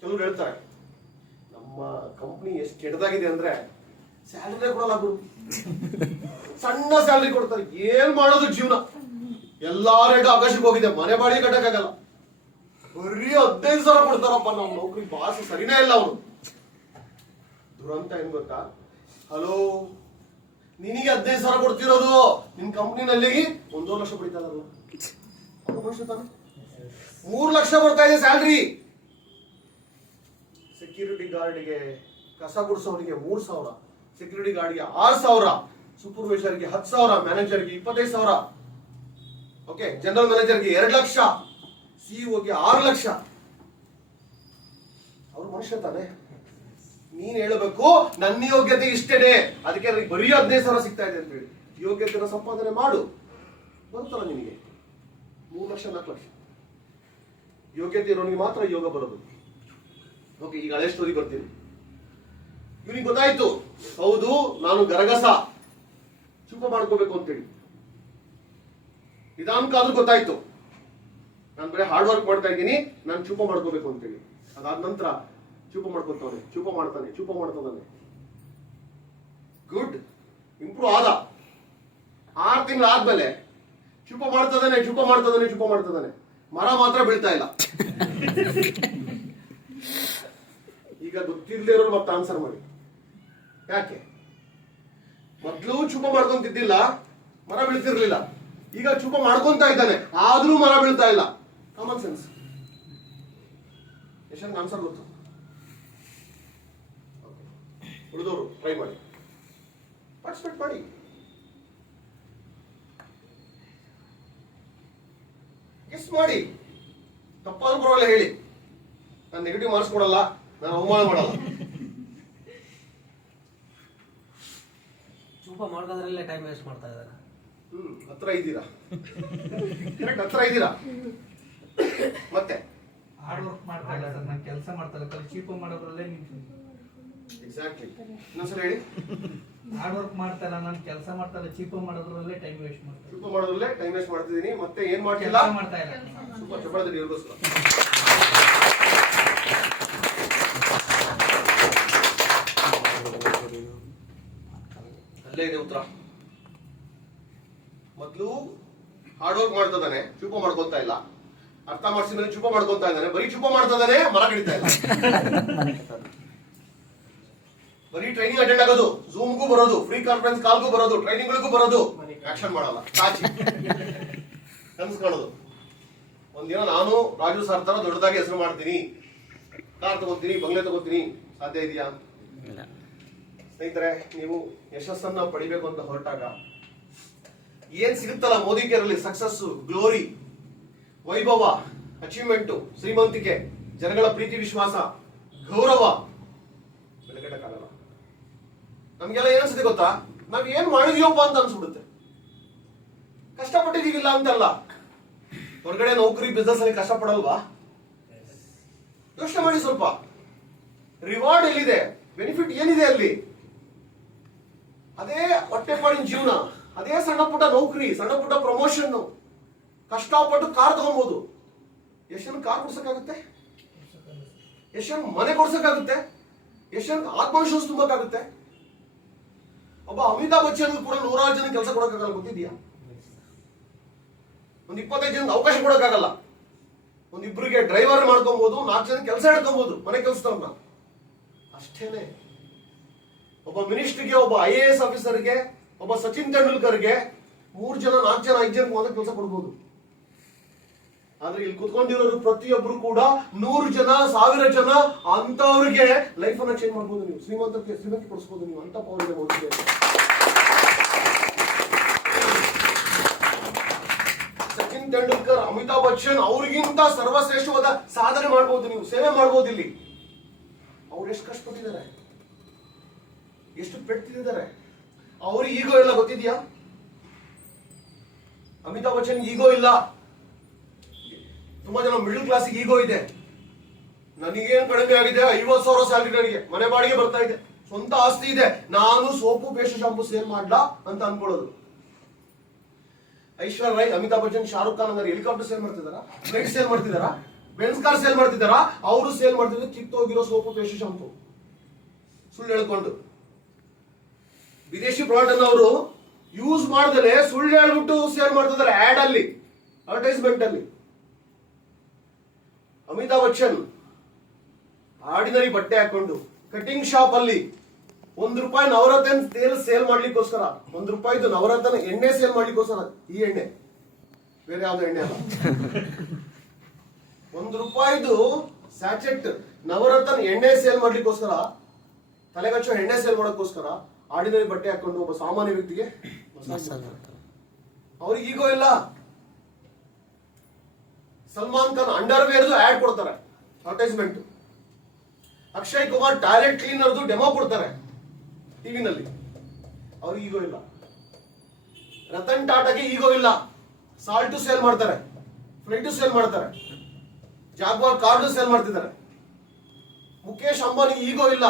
ಕೆಲವರು ಹೇಳ್ತಾರೆ ನಮ್ಮ ಕಂಪ್ನಿ ಎಷ್ಟು ಕೆಟ್ಟದಾಗಿದೆ ಅಂದ್ರೆ ಸ್ಯಾಲರಿ ಕೊಡಲ್ಲ ಗುರು, ಸಣ್ಣ ಸ್ಯಾಲರಿ ಕೊಡ್ತಾರೆ. ಏನ್ ಮಾಡೋದು ಜೀವನ? ಎಲ್ಲಾ ರೇಟ್ ಆಕಾಶಕ್ಕೆ ಹೋಗಿದೆ, ಮನೆ ಬಾಡಿಗೆ ಕಟ್ಟಕ್ಕಾಗಲ್ಲ, ಬರೀ 15,000 ಕೊಡ್ತಾರಪ್ಪ ನಾವು ನೌಕರಿ. ಬಾಸ್ ಸರಿನೇ ಇಲ್ಲ ಅವನು. ದುರಂತ ಏನ್ ಗೊತ್ತಾ? ಹಲೋ, ನಿನಗೆ 15,000 ಕೊಡ್ತಿರೋದು, ನಿನ್ ಕಂಪ್ನಿನಲ್ಲಿ 1 ಲಕ್ಷ ಪಡಿತಾ ಇದಾರಲ್ಲ, ಮನುಷ್ಯ ತಾನೆ. 3 ಲಕ್ಷ ಬರ್ತಾ ಇದೆ ಸ್ಯಾಲ್ರಿ. ಸೆಕ್ಯೂರಿಟಿ ಗಾರ್ಡ್ಗೆ, ಕಸ ಗುಡಿಸೋನಿಗೆ 3,000, ಸೆಕ್ಯೂರಿಟಿ ಗಾರ್ಡ್ಗೆ 6,000, ಸೂಪರ್ವೈಸರ್ಗೆ 10,000, ಮ್ಯಾನೇಜರ್ಗೆ 25,000, ಓಕೆ, ಜನರಲ್ ಮ್ಯಾನೇಜರ್ಗೆ 2 ಲಕ್ಷ, ಸಿಇಒಗೆ 6 ಲಕ್ಷ. ಅವ್ರು ಮನುಷ್ಯ ತಾನೆ. ನೀನ್ ಹೇಳಬೇಕು ನನ್ನ ಯೋಗ್ಯತೆ ಇಷ್ಟೇನೆ, ಅದಕ್ಕೆ ನನಗೆ ಬರೀ 15,000 ಸಿಗ್ತಾ ಇದೆ ಅಂತ ಹೇಳಿ. ಯೋಗ್ಯತೆನ ಸಂಪಾದನೆ ಮಾಡು, ಬರುತ್ತಲ್ಲ ನಿನಗೆ 3 ಲಕ್ಷ 4 ಲಕ್ಷ. ಯೋಗ್ಯತೆ ಇರೋನಿಗೆ ಮಾತ್ರ ಯೋಗ ಬರೋದು. ಓಕೆ, ಈಗ ಹಳೆ ಸ್ಟೋರಿ ಬರ್ತೀನಿ. ಇವನಿಗೆ ಗೊತ್ತಾಯ್ತು, ಹೌದು ನಾನು ಗರಗಸ ಚೂಪ ಮಾಡ್ಕೋಬೇಕು ಅಂತೇಳಿ. ನಿಧಾನಕ್ಕಾದ್ರೂ ಗೊತ್ತಾಯ್ತು, ನಾನು ಬರೀ ಹಾರ್ಡ್ ವರ್ಕ್ ಮಾಡ್ತಾ ಇದ್ದೀನಿ, ನಾನು ಚೂಪ ಮಾಡ್ಕೋಬೇಕು ಅಂತೇಳಿ. ಅದಾದ ನಂತರ ಚೂಪ ಮಾಡ್ತಾನೆ. ಗುಡ್, ಇಂಪ್ರೂವ್ ಆದ. 6 ತಿಂಗಳು ಆದ್ಮೇಲೆ ಚೂಪ ಮಾಡ್ತದಾನೆ. ಮರ ಮಾತ್ರ ಬೀಳ್ತಾ ಇಲ್ಲ. ಈಗ ಗೊತ್ತಿಲ್ಲದೆ ಇರೋರು ಮತ್ತೆ ಆನ್ಸರ್ ಮಾಡಿ. ಯಾಕೆ? ಮೊದ್ಲು ಚೂಪ ಮಾಡ್ಕೊಂತಿದ್ದಿಲ್ಲ, ಮರ ಬೀಳ್ತಿರ್ಲಿಲ್ಲ. ಈಗ ಚೂಪ ಮಾಡ್ಕೊಂತ ಇದ್ದಾನೆ, ಆದ್ರೂ ಮರ ಬೀಳ್ತಾ ಇಲ್ಲ. Common sense. ಆನ್ಸರ್ ಗೊತ್ತು. ಉಳಿದವರು ಟ್ರೈ ಮಾಡಿ. ಪಾರ್ಟಿಸಿಪೇಟ್ ಮಾಡಿ. ಗೆಸ್ ಮಾಡಿ, ತಪ್ಪಾದ್ರೂ ಪರವಾಗಿಲ್ಲ ಹೇಳಿ, ನಾನು ನೆಗೆಟಿವ್ ಮಾರ್ಕ್ಸ್ ಕೊಡಲ್ಲ, ನಾನು ಅವಮಾನ ಮಾಡಲ್ಲ. ಚೂಪ ಮಾಡ್ಕೋದ್ರಲ್ಲೇ ಟೈಮ್ ವೇಸ್ಟ್ ಮಾಡ್ತಾ ಇದ್ದಾರೆ. ಹತ್ರ ಇದ್ದೀರಾ, ಕರೆಕ್ಟ್, ಹತ್ರ ಇದ್ದೀರಾ. ಮತ್ತೆ ಹಾರ್ಡ್ ವರ್ಕ್ ಮಾಡ್ತಾ ಇಲ್ಲ ಸರ್, ನಾನು ಕೆಲಸ ಮಾಡ್ತಾ ಇಲ್ಲ, ಕಲ್ ಚೀಪ ಮಾಡೋದ್ರಲ್ಲೇ ನಿಂತಿದ್ದೀನಿ. ಎಕ್ಸಾಕ್ಟ್ಲಿ, ಇನ್ನೊಂದ್ಸಲ ಹೇಳಿ. ಹಾರ್ಡ್ ವರ್ಕ್ ಮಾಡ್ತಾ ಇಲ್ಲ, ನಾನು ಕೆಲಸ ಮಾಡ್ತಾ ಇಲ್ಲ, ಚೀಪ ಮಾಡೋದ್ರಲ್ಲೇ ಟೈಮ್ ವೇಸ್ಟ್ ಮಾಡ್ತಾ ಸ್ವಲ್ಪ ಮಾಡೋದ್ರಲ್ಲೇ ಟೈಮ್ ವೇಸ್ಟ್ ಮಾಡ್ತಿದ್ದೀನಿ. ಮತ್ತೆ ಏನ್ ಮಾಡ್ತಿಲ್ಲ, ಕೆಲಸ ಮಾಡ್ತಾ ಇಲ್ಲ. ಸ್ವಲ್ಪ ಚಪ್ಪಳದಲ್ಲಿ ಇರ್ಗೋಸ್ಕರ. ಅಲ್ಲೇ ಇದೆ ಉತ್ತರ. ಮೊದ್ಲು ಹಾರ್ಡ್ ವರ್ಕ್ ಮಾಡ್ತಿದ್ದಾನೆ, ಚೂಪ ಮಾಡ್ಕೊಂತ ಇಲ್ಲ. ಅರ್ಥ ಮಾಡಿಸಿದ ಮೇಲೆ ಚೂಪ ಮಾಡ್ಕೊಂತ ಇದ್ದಾನೆ, ಬರೀ ಚೂಪ ಮಾಡ್ತಾ ಇದ್ದಾನೆ, ಮರ ಕಡಿತಾ ಇಲ್ಲ. ಬರೀ ಟ್ರೈನಿಂಗ್ ಅಟೆಂಡ್ ಆಗೋದು, ಝೂಮ್ಗೂ ಬರೋದು, ಫ್ರೀ ಕಾನ್ಫರೆನ್ಸ್ ಕಾಲ್ಗೂ ಬರೋದು, ಟ್ರೈನಿಂಗ್ಗಳಿಗೂ ಬರೋದು, ಆಕ್ಷನ್ ಮಾಡಲ್ಲ, ಸಾಚಿ ಕನ್ಸ್ ಕಾಣೋದು. ಒಂದಿನ ನಾನು ರಾಜು ಸರ್ ತರ ದೊಡ್ಡದಾಗಿ ಹೆಸರು ಮಾಡ್ತೀನಿ, ಕಾರ್ ತಗೋತೀನಿ, ಬಂಗ್ಲೆ ತಗೋತೀನಿ, ಸಾಧ್ಯ ಇದೆಯಾ? ಸ್ನೇಹಿತರೆ, ನೀವು ಯಶಸ್ಸನ್ನ ಪಡಿಬೇಕು ಅಂತ ಹೊರಟಾಗ ಏನ್ ಸಿಗುತ್ತಲ್ಲ ಮೋದಿ ಕೇರಲ್ಲಿ, ಸಕ್ಸಸ್, ಗ್ಲೋರಿ, ವೈಭವ, ಅಚೀವ್ಮೆಂಟ್, ಶ್ರೀಮಂತಿಕೆ, ಜನಗಳ ಪ್ರೀತಿ ವಿಶ್ವಾಸ, ಗೌರವ ಬೆಳಗಟ್ಟಕ್ಕಾಗಲ್ಲ. ನಮ್ಗೆಲ್ಲ ಏನಿಸುತ್ತೆ ಗೊತ್ತಾ, ನಾವ್ ಏನ್ ಮಾಡಿದೀವಪ್ಪ ಅಂತ ಅನ್ಸ್ಬಿಡುತ್ತೆ. ಕಷ್ಟಪಟ್ಟಿದೀವಿಲ್ಲ ಅಂತಲ್ಲ, ಹೊರಗಡೆ ನೌಕರಿ ಬಿಸ್ನೆಸ್ ಅಲ್ಲಿ ಕಷ್ಟಪಡಲ್ವಾ? ಯೋಚನೆ ಮಾಡಿ ಸ್ವಲ್ಪ. ರಿವಾರ್ಡ್ ಎಲ್ಲಿದೆ, ಬೆನಿಫಿಟ್ ಏನಿದೆ ಅಲ್ಲಿ? ಅದೇ ಹೊಟ್ಟೆಪಾಡಿನ ಜೀವನ, ಅದೇ ಸಣ್ಣ ಪುಟ್ಟ ನೌಕರಿ, ಸಣ್ಣ ಪುಟ್ಟ ಪ್ರಮೋಷನ್, ಕಷ್ಟಪಟ್ಟು ಕಾರ್ ತಗೊಬಹುದು. ಎಷ್ಟನ್ನು ಕಾರ್ ಕೊಡ್ಸಕ್ಕಾಗುತ್ತೆ? ಎಷ್ಟನ್ನು ಮನೆ ಕೊಡ್ಸಕ್ಕಾಗುತ್ತೆ? ಎಷ್ಟನ್ನು ಆತ್ಮವಿಶ್ವಾಸ ತುಂಬಕ್ಕಾಗುತ್ತೆ? ಒಬ್ಬ ಅಮಿತಾಬ್ ಬಚ್ಚನ್ ಕೂಡ 100 ಜನ ಕೆಲಸ ಕೊಡಕ್ಕಾಗಲ್ಲ, ಗೊತ್ತಿದ್ಯಾ? ಒಂದ್ 25 ಜನ ಅವಕಾಶ ಕೊಡಕ್ಕಾಗಲ್ಲ. ಒಂದಿಬ್ರಿಗೆ ಡ್ರೈವರ್ ಮಾಡ್ಕೊಬಹುದು, 4 ಜನ ಕೆಲಸ ಹಿಡ್ಕೊಬಹುದು, ಮನೆ ಕೆಲಸದವ್ರನ್ನ. ಅಷ್ಟೇನೆ. ಒಬ್ಬ ಮಿನಿಸ್ಟರ್ಗೆ, ಒಬ್ಬ IAS ಆಫೀಸರ್ಗೆ, ಒಬ್ಬ ಸಚಿನ್ ತೆಂಡೂಲ್ಕರ್ಗೆ 3 ಜನ, 4 ಜನ, 5 ಜನ ಮಾತ್ರ ಕೆಲಸ ಕೊಡ್ಬೋದು. ಆದ್ರೆ ಇಲ್ಲಿ ಕುತ್ಕೊಂಡಿರೋರು ಪ್ರತಿಯೊಬ್ರು ಕೂಡ 100 ಜನ, 1000 ಜನ ಅಂತವ್ರಿಗೆ ಲೈಫ್ ಅನ್ನ ಚೇಂಜ್ ಮಾಡ್ಬೋದು. ನೀವು ಶ್ರೀಮಂತಿ ಕೊಡಿಸ್ಬೋದು. ನೀವು ಅಂತ ಪವರ್ ಇದೆ ಮೋದಿಗೆ. ಸಚಿನ್ ತೆಂಡೂಲ್ಕರ್, ಅಮಿತಾಬ್ ಬಚ್ಚನ್ ಅವ್ರಿಗಿಂತ ಸರ್ವಶ್ರೇಷ್ಠವಾದ ಸಾಧನೆ ಮಾಡ್ಬೋದು, ನೀವು ಸೇವೆ ಮಾಡ್ಬೋದು. ಇಲ್ಲಿ ಅವ್ರು ಎಷ್ಟು ಕಷ್ಟಪಟ್ಟಿದ್ದಾರೆ, ಎಷ್ಟು ಪೆಟ್ಟಿದ್ದಾರೆ. ಅವ್ರಿಗೆ ಈಗೋ ಇಲ್ಲ, ಗೊತ್ತಿದ್ಯಾ? ಅಮಿತಾಬ್ ಬಚ್ಚನ್ ಈಗೋ ಇಲ್ಲ. ತುಂಬಾ ಜನ ಮಿಡಲ್ ಕ್ಲಾಸಿಗೆ ಈಗೋ ಇದೆ. ನನಗೇನ್ ಕಡಿಮೆ ಆಗಿದೆ, 50,000 ಸ್ಯಾಲರಿ, ನನಗೆ ಮನೆ ಬಾಡಿಗೆ ಬರ್ತಾ ಇದೆ, ಸ್ವಂತ ಆಸ್ತಿ ಇದೆ, ನಾನು ಸೋಪು ಪೇಸ್ಟ್ ಶಾಂಪು ಸೇಲ್ ಮಾಡ್ಲಾ ಅಂತ ಅನ್ಕೊಳ್ಳೋದು. ಐಶ್ವರ್ಯ ರೈ, ಅಮಿತಾಬ್ ಬಚ್ಚನ್, ಶಾರುಖ್ ಖಾನ್ ಅಂದ್ರೆ ಹೆಲಿಕಾಪ್ಟರ್ ಸೇಲ್ ಮಾಡ್ತಿದಾರ, ಫ್ಲೈಟ್ ಸೇಲ್ ಮಾಡ್ತಿದಾರ, ಬೆನ್ಸ್ ಕಾರ್ ಸೇಲ್ ಮಾಡ್ತಿದಾರ? ಅವರು ಸೇಲ್ ಮಾಡ್ತಿದ್ರು ಕಿತ್ತೋಗಿರೋ ಸೋಪು ಪೇಸ್ಟ್ ಶಾಂಪು, ಸುಳ್ಳು ಹೇಳ್ಕೊಂಡು. ವಿದೇಶಿ ಪ್ರಾಡಕ್ಟ್ ಅನ್ನು ಅವರು ಯೂಸ್ ಮಾಡದಲೆ ಸುಳ್ಳು ಹೇಳ್ಬಿಟ್ಟು ಸೇಲ್ ಮಾಡ್ತಿದ್ದಾರೆ ಆಡ್ ಅಲ್ಲಿ, ಅಡ್ವರ್ಟೈಸ್ಮೆಂಟ್ ಅಲ್ಲಿ. ಅಮಿತಾಬ್ ಬಚ್ಚನ್ ಆರ್ಡಿನರಿ ಬಟ್ಟೆ ಹಾಕೊಂಡು ಕಟಿಂಗ್ ಶಾಪ್ ಅಲ್ಲಿ ₹1 ನವರತ್ನ ತೇಲ್ ಸೇಲ್ ಮಾಡ್ಲಿಕ್ಕೋಸ್ಕರ, ₹1 ನವರತ್ನ ಎಣ್ಣೆ ಸೇಲ್ ಮಾಡ್ಲಿಕ್ಕೋಸ್ಕರ, ಈ ಎಣ್ಣೆ ಬೇರೆ ಯಾವ್ದು ಎಣ್ಣೆ ಅಲ್ಲ, ₹1 ಸ್ಯಾಚೆಟ್ ನವರತ್ನ ಎಣ್ಣೆ ಸೇಲ್ ಮಾಡ್ಲಿಕ್ಕೋಸ್ಕರ, ತಲೆಗಚ್ಚೋ ಎಣ್ಣೆ ಸೇಲ್ ಮಾಡೋಕ್ಕೋಸ್ಕರ ಆರ್ಡಿನರಿ ಬಟ್ಟೆ ಹಾಕೊಂಡು ಒಬ್ಬ ಸಾಮಾನ್ಯ ವ್ಯಕ್ತಿಗೆ ಅವ್ರಿಗೆ ಈಗೋ ಇಲ್ಲ. ಸಲ್ಮಾನ್ ಖಾನ್ ಅಂಡರ್ವೇರ್ದು ಆಡ್ ಕೊಡ್ತಾರೆ, ಅಡ್ವರ್ಟೈಸ್ಮೆಂಟ್. ಅಕ್ಷಯ್ ಕುಮಾರ್ ಟಾಯ್ಲೆಟ್ ಕ್ಲೀನರ್ದು ಡೆಮೋ ಕೊಡ್ತಾರೆ ಟಿವಿನಲ್ಲಿ, ಅವ್ರಿಗೆ ಈಗೋ ಇಲ್ಲ. ರತನ್ ಟಾಟಾಗೆ ಈಗೋ ಇಲ್ಲ, ಸಾಲ್ಟು ಸೇಲ್ ಮಾಡ್ತಾರೆ, ಫ್ಲೈಟು ಸೇಲ್ ಮಾಡ್ತಾರೆ, ಜಾಗ್ವಾರ್ ಕಾರ್ಡು ಸೇಲ್ ಮಾಡ್ತಿದ್ದಾರೆ. ಮುಖೇಶ್ ಅಂಬಾನಿ ಈಗೋ ಇಲ್ಲ.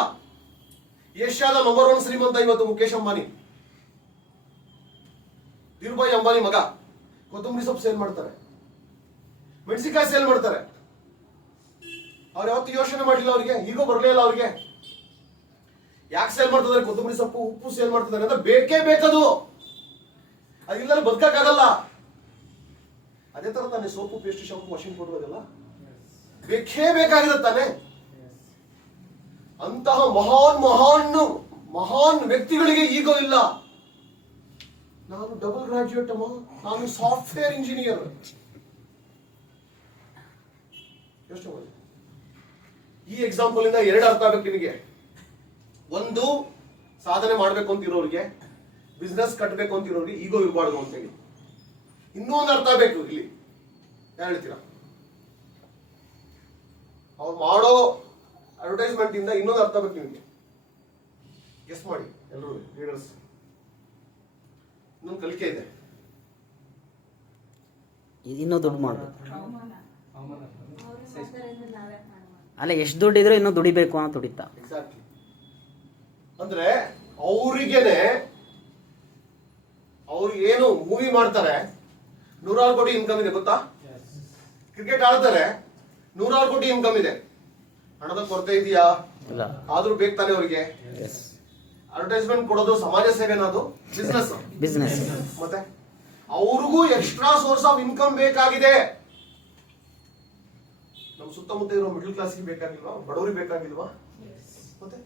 ಏಷ್ಯಾದ ನಂಬರ್ 1 ಶ್ರೀಮಂತ ಇವತ್ತು ಮುಖೇಶ್ ಅಂಬಾನಿ. ಧೀರುಭಾಯಿ ಅಂಬಾನಿ ಮಗ. ಕೊತ್ತಂಬರಿ ಸೊಪ್ಪು ಸೇಲ್ ಮಾಡ್ತಾರೆ, ಮೆಣಸಿನಕಾಯಿ ಸೇಲ್ ಮಾಡ್ತಾರೆ. ಅವ್ರು ಯಾವತ್ತು ಯೋಚನೆ ಮಾಡಿಲ್ಲ, ಅವ್ರಿಗೆ ಈಗೋ ಬರಲೇ ಇಲ್ಲ. ಅವ್ರಿಗೆ ಯಾಕೆ ಸೇಲ್ ಮಾಡ್ತಿದ್ದಾರೆ? ಕೊತ್ತಂಬರಿ ಸೊಪ್ಪು, ಉಪ್ಪು ಸೇಲ್ ಮಾಡ್ತಿದ್ದಾರೆ ಅಂತ ಬೇಕೇ ಬೇಕದು, ಅದಿಲ್ಲ ಬದುಕಕ್ಕಾಗಲ್ಲ. ಅದೇ ತರ ತಾನೆ soap, paste, shampoo, washing powder ಅದೆಲ್ಲ ಬೇಕೇ ಬೇಕಾಗಿದೆ ತಾನೆ. ಅಂತಹ ಮಹಾನ್ ವ್ಯಕ್ತಿಗಳಿಗೆ ಈಗೋ ಇಲ್ಲ. ನಾನು ಡಬಲ್ ಗ್ರಾಜ್ಯುಯೇಟ್ ಅಮ್ಮ, ನಾನು ಸಾಫ್ಟ್ವೇರ್ ಇಂಜಿನಿಯರ್. ಯೋಚನೆ ಮಾಡಿ. ಈ ಎಕ್ಸಾಂಪಲ್ ಇಂದ 2 ಅರ್ಥ ಆಗ್ಬೇಕು ನಿಮಗೆ. ಒಂದು, ಸಾಧನೆ ಮಾಡ್ಬೇಕು ಅಂತಿರೋರಿಗೆ, ಬಿಸ್ನೆಸ್ ಕಟ್ಟಬೇಕು ಅಂತಿರೋರಿಗೆ ಈಗೋ ಇರಬಾರ್ದು ಅಂತೇಳಿ. ಇನ್ನೂ ಒಂದು ಅರ್ಥ ಬೇಕು ಇಲ್ಲಿ. ಯಾರು ಹೇಳ್ತೀರಾ? ಅವ್ರು ಮಾಡೋ ಅಡ್ವರ್ಟೈಸ್ಮೆಂಟ್ ಇಂದ ಇನ್ನೊಂದು ಅರ್ಥ ಬೇಕು ನಿಮಗೆ. ಗೆಸ್ ಮಾಡಿ ಎಲ್ಲರೂ ಲೀಡರ್ಸ್. ಇನ್ನೊಂದು ಕಲಿಕೆ ಇದೆ. ಇನ್ನೂ ದುಡ್ಡು ಮಾಡ್ಬೇಕು. ಅವಮಾನ. ಅಲ್ಲ, ಎಷ್ಟು ದುಡ್ಡಿದ್ರೆ ಇನ್ನೂ ದುಡಿಬೇಕು ಅಂತ ದುಡಿತಾ. ಎಕ್ಸಾಕ್ಟ್ಲಿ. ಅಂದ್ರೆ ಅವ್ರಿಗೇನೆ ಅವ್ರು ಏನು ಮೂವಿ ಮಾಡ್ತಾರೆ, 100 ಕೋಟಿ ಇನ್ಕಮ್ ಇದೆ ಗೊತ್ತಾ? ಕ್ರಿಕೆಟ್ ಆಡ್ತಾರೆ, 100 ಕೋಟಿ ಇನ್ಕಮ್ ಇದೆ. ಹಣದ ಕೊರತೆ ಇದೆಯಾ? ಇಲ್ಲ. ಆದ್ರೂ ಬೇಕು ತಾನೆ ಅವರಿಗೆ. ಎಸ್. ಅಡ್ವರ್ಟೈಸ್ಮೆಂಟ್ ಕೊಡೋದು ಸಮಾಜ ಸೇವೆ ಅನ್ನೋದು ಬಿಸ್ನೆಸ್. ಮತ್ತೆ ಅವ್ರಿಗೂ ಎಕ್ಸ್ಟ್ರಾ ಸೋರ್ಸ್ ಆಫ್ ಇನ್ಕಮ್ ಬೇಕಾಗಿದೆ. ನಮ್ಮ ಸುತ್ತಮುತ್ತ ಇರೋ ಮಿಡಲ್ ಕ್ಲಾಸ್ಗೆ ಬೇಕಾಗಿಲ್ವಾ? ಬಡವರಿಗೆ ಬೇಕಾಗಿಲ್ವಾ? ಮತ್ತೆ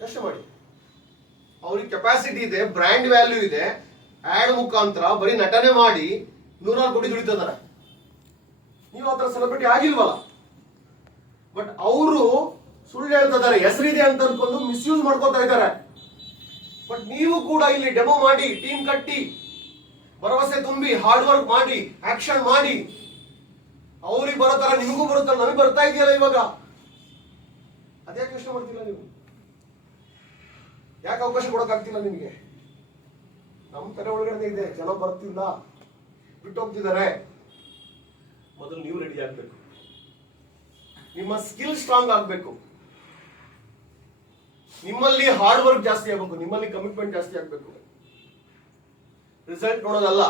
ಯೋಚನೆ ಮಾಡಿ. ಅವ್ರಿಗೆ ಕೆಪಾಸಿಟಿ ಇದೆ, ಬ್ರ್ಯಾಂಡ್ ವ್ಯಾಲ್ಯೂ ಇದೆ, ಆಡ್ ಮುಖಾಂತರ ಬರೀ ನಟನೆ ಮಾಡಿ 100 ಕೋಟಿ ದುಡಿತಿದ್ದಾರೆ. ನೀವು ಆ ತರ ಸೆಲೆಬ್ರಿಟಿ ಆಗಿಲ್ವಲ್ಲ. ಬಟ್ ಅವರು ಸುಳ್ಳು ಹೇಳ್ತಿದ್ದಾರೆ, ಹೆಸರಿದೆ ಅಂತ ಅನ್ಕೊಂಡು ಮಿಸ್ಯೂಸ್ ಮಾಡ್ಕೋತಾ ಇದ್ದಾರೆ. ಬಟ್ ನೀವು ಕೂಡ ಇಲ್ಲಿ ಡೆಮೋ ಮಾಡಿ, ಟೀಮ್ ಕಟ್ಟಿ, ಭರವಸೆ ತುಂಬಿ, ಹಾರ್ಡ್ ವರ್ಕ್ ಮಾಡಿ, ಆಕ್ಷನ್ ಮಾಡಿ, ಅವ್ರಿಗೆ ಬರೋ ತರ ನಿಮಗೂ ಬರುತ್ತಲ್ಲ, ನಮಗೆ ಬರ್ತಾ ಇದೆಯಲ್ಲ ಇವಾಗ. ಅದ್ಯಾಕೆ ಯೋಚನೆ ಮಾಡ್ತಿಲ್ಲ ನೀವು? ಯಾಕೆ ಅವಕಾಶ ಕೊಡೋಕ್ಕಾಗ್ತಿಲ್ಲ ನಿಮಗೆ? ನಮ್ಮ ತಲೆ ಒಳಗಡೆ ಇದೆ, ಜನ ಬರ್ತಿಲ್ಲ, ಬಿಟ್ಟು ಹೋಗ್ತಿದ್ದಾರೆ. ಮೊದಲು ನೀವು ರೆಡಿ ಆಗ್ಬೇಕು. ನಿಮ್ಮ ಸ್ಕಿಲ್ ಸ್ಟ್ರಾಂಗ್ ಆಗ್ಬೇಕು. ನಿಮ್ಮಲ್ಲಿ ಹಾರ್ಡ್ ವರ್ಕ್ ಜಾಸ್ತಿ ಆಗ್ಬೇಕು, ನಿಮ್ಮಲ್ಲಿ ಕಮಿಟ್ಮೆಂಟ್ ಜಾಸ್ತಿ ಆಗ್ಬೇಕು. ರಿಸಲ್ಟ್ ನೋಡೋದಲ್ಲ,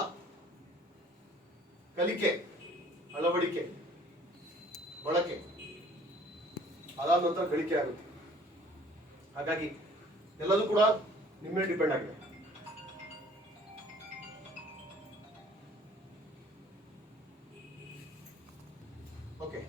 ಕಲಿಕೆ, ಅಳವಡಿಕೆ, ಬಳಕೆ, ಅದಾದ ನಂತರ ಗಳಿಕೆ ಆಗುತ್ತೆ. ಹಾಗಾಗಿ ಎಲ್ಲದೂ ಕೂಡ ನಿಮ್ಮ ಮೇಲೆ ಡಿಪೆಂಡ್ ಆಗಿದೆ. ಓಕೆ.